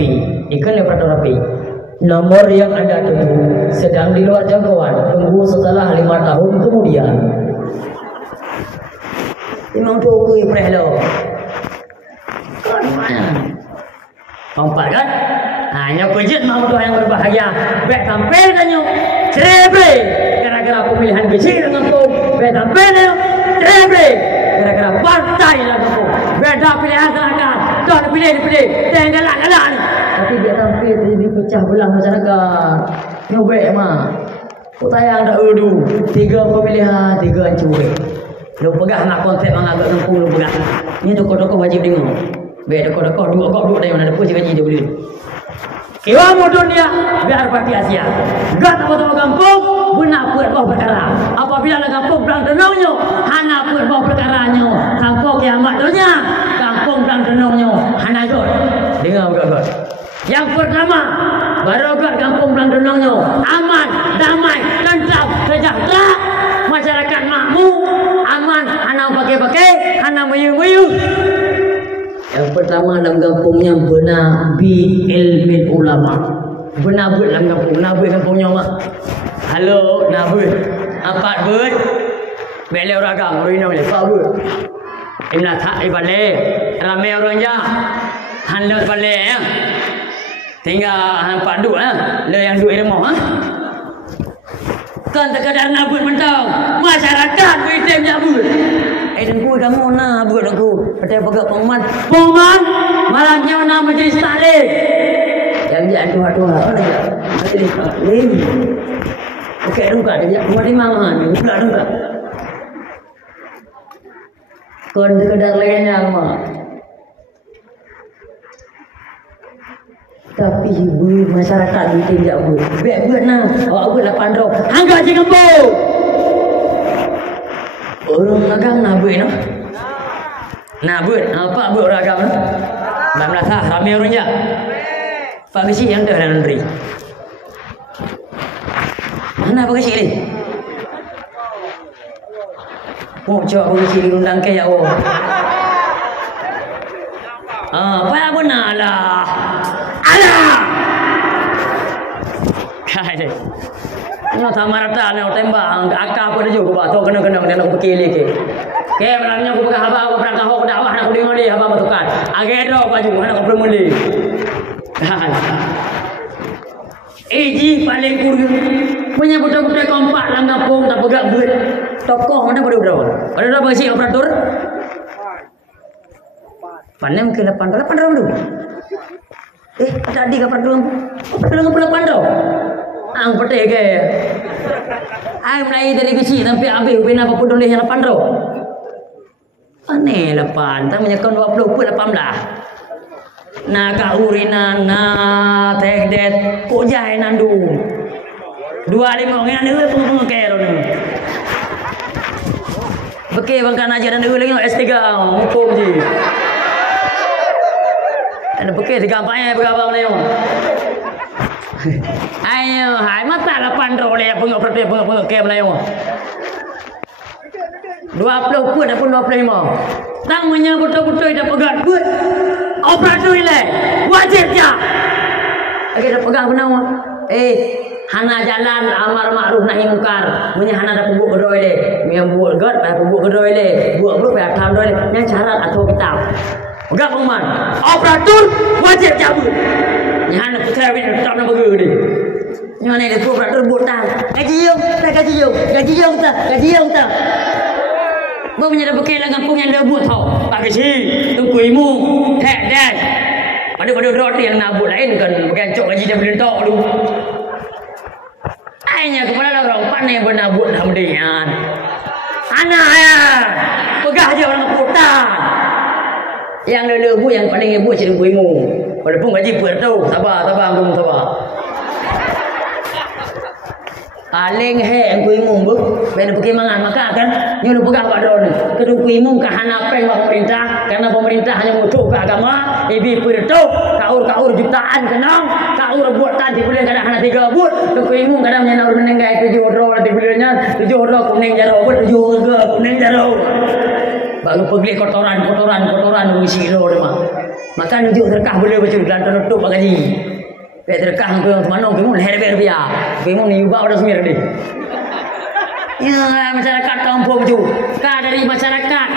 ikan operator HP. Nomor yang Anda tunggu sedang di luar jangkauan. Tunggu setelah 5 tahun kemudian. Memang tunggu prelo. Kan mana? Kompak kan? Hanya kejut mau doa yang berbahagia. Baik tampil kanyo. Cerebre. Gara-gara pemilihan kecil dengan kau. Baik tampil kanyo. Cerebre. Gara-gara partai lah kau. Beda pilihan sangat. Dah pilih. Tenggelam ni. Tapi dia tampil jadi pecah belah masyarakat. Nyobek mah. Kau tayang dah udu. 3 pemilihan, 3 hancur. Lu pegang nak konsep mengagak kampung lu pegang. Ni toko-toko wajib dengar. Biar toko-toko dua dari mana ada puji gaji dia boleh. Kiwa modun dia biar pakai Asia. Gat apa kampung benar buat bawa perkara. Apabila nak kampung belang tenungnya, hana buat bawa perkaranya. Kampung kiamat dunia, kampung belang tenungnya, hana god. Dengar god. Yang pertama, baru god kampung belang tenungnya, aman, damai, tentram, sejahtera. Masyarakat makmur, aman, hana pakai, hana mayu-mayu. Yang pertama dalam kampungnya benar bi ilmin ulama. Benar buat dalam kampung, benar buat kampungnya mak. Halo, nak buat. Apa buat? Beli orang agam, orang ini apa buat? Ina tak ibale, ramai orang je. Handal balik ya. Tinggal hampa duk le yang duit remah. Kan sekadar nak buat mentang masyarakat kita menyambut. Dan ku kamu nak buat aku. Pada pegak pengumuman malahnya nak majlis taklim. Yang dia tua-tua majlis taklim. Okey duka dia buat di mana ni? Buka duka. Kon sekadar lainnya mah. Tapi ibu masyarakat kita tidak buat. Buat nak. Awak buat 8 rok. Angkat je kampung. Orang agam nak buat no? Nak buat. Apa buat orang agam no? 16 lah. Ramai orang je. Pak kecil yang dah dalam negeri. Mana Pak kecil ni? Oh, cak Pak kecil diundang ke ya Allah. Apa yang benar lah? Alah! Kai. Nyo tamarata nyo tembang akak pada jo ba to kena nak bekili ke. Ke belangnya aku pegang haba aku perangkah aku dakwah nak dengar dia haba matukan. Age do baju nak aku muli. Eji paling kurang punya budak-budak kompak dalam kampung tak pegang buat. Tokoh mana pada berapa? Pada berapa sih operator? Pandai mungkin 8 orang dulu. Ada adik kapal dulu. Apa pula pandau? Ang pete ke. Ai mulai dari kecil sampai habis bina apa pun doleh yang 8 ro. Aneh 8, tak menyekon 20 pun 18. Na ka urina na tek det ko jai nandu. 25 ngan deui pung ke ro ni. Beke bangkan aja dan deui lagi S3 hukum je. Ada beke digampangnya berapa ni. Ayo, hai mata 8 role pengok ke Melayu. 20 pun ataupun 25. Namanya betul-betul dah pegang buat. Operator ni wajib je. Okey dah pegang benar. Hana jalan amar ma'ruf nahi mungkar. Punya hana dah pubuk kedoi le. Yang buat god dah pubuk kedoi le. Buat grup dah tham doi le. Yang syarat atau kitab. Pegang pengumuman. Operator wajib cabut. Yang hana putra bin tak nak pergi ni. Yang mana dia operator buatan. Gaji yung tak. Kau punya dah bekal kampung yang dah buat tau. Tak kecil. Tunggu imu. Hek dan. Pada roti yang nak buat lain kan. Bukan cok gaji dia boleh tok dulu. Hanya kepada orang pandai benar buat hamdian. Anak ya. Pegah je orang putan. Yang lebu yang paling ibu cik ibu. Walaupun gaji buat tahu. Sabar. Kamu sabar. Paling he ku imung bu, ben pergi mangan maka kan nyuruh pegang kat drone. Kedua ku imung ke hanapeng pemerintah karena pemerintah hanya musuh ke agama, ibi pertuk, kaur jutaan kenang, kaur buatan di bulan kadang hanya 3 but. Ku imung kadang nyaur menenggai 7 euro di bulannya, 7 euro kuning jaro, 7 euro kuning jaro. Baru pergi kotoran isi euro mah. Maka nunjuk terkah boleh baca dan tutup gaji. Terkah aku yang mana aku leher biar aku ni juga orang semir ni. Ya masyarakat kampung tu, kah dari masyarakat,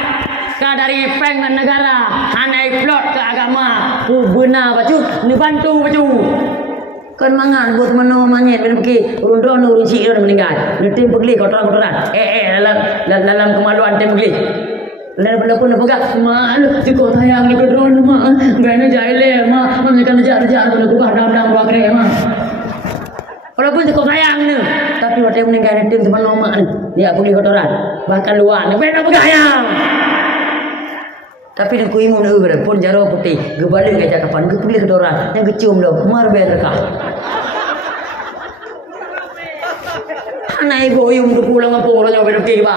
kah dari peng negara, hanai plot ke agama, benar bacu, ni bantu bacu. Kan mangan buat mana manyet pergi urun cik orang meninggal. Tim pergi kotoran. Dalam kemaluan tim pergi. Lalu pun nak malu cukup tayang ni kedron mak gana jahil mak menyekan jajar pada buka dam buat kere mak walaupun cukup tayang ni tapi waktu meninggal tim teman mak ni dia boleh kotoran bahkan luar ni benda begayang tapi nak kuimu ni pun jaro putih gebalik ke cakapan ke boleh kotoran yang kecium dah mar bayar rekah anak ibu yang pulang apa orang yang pergi ke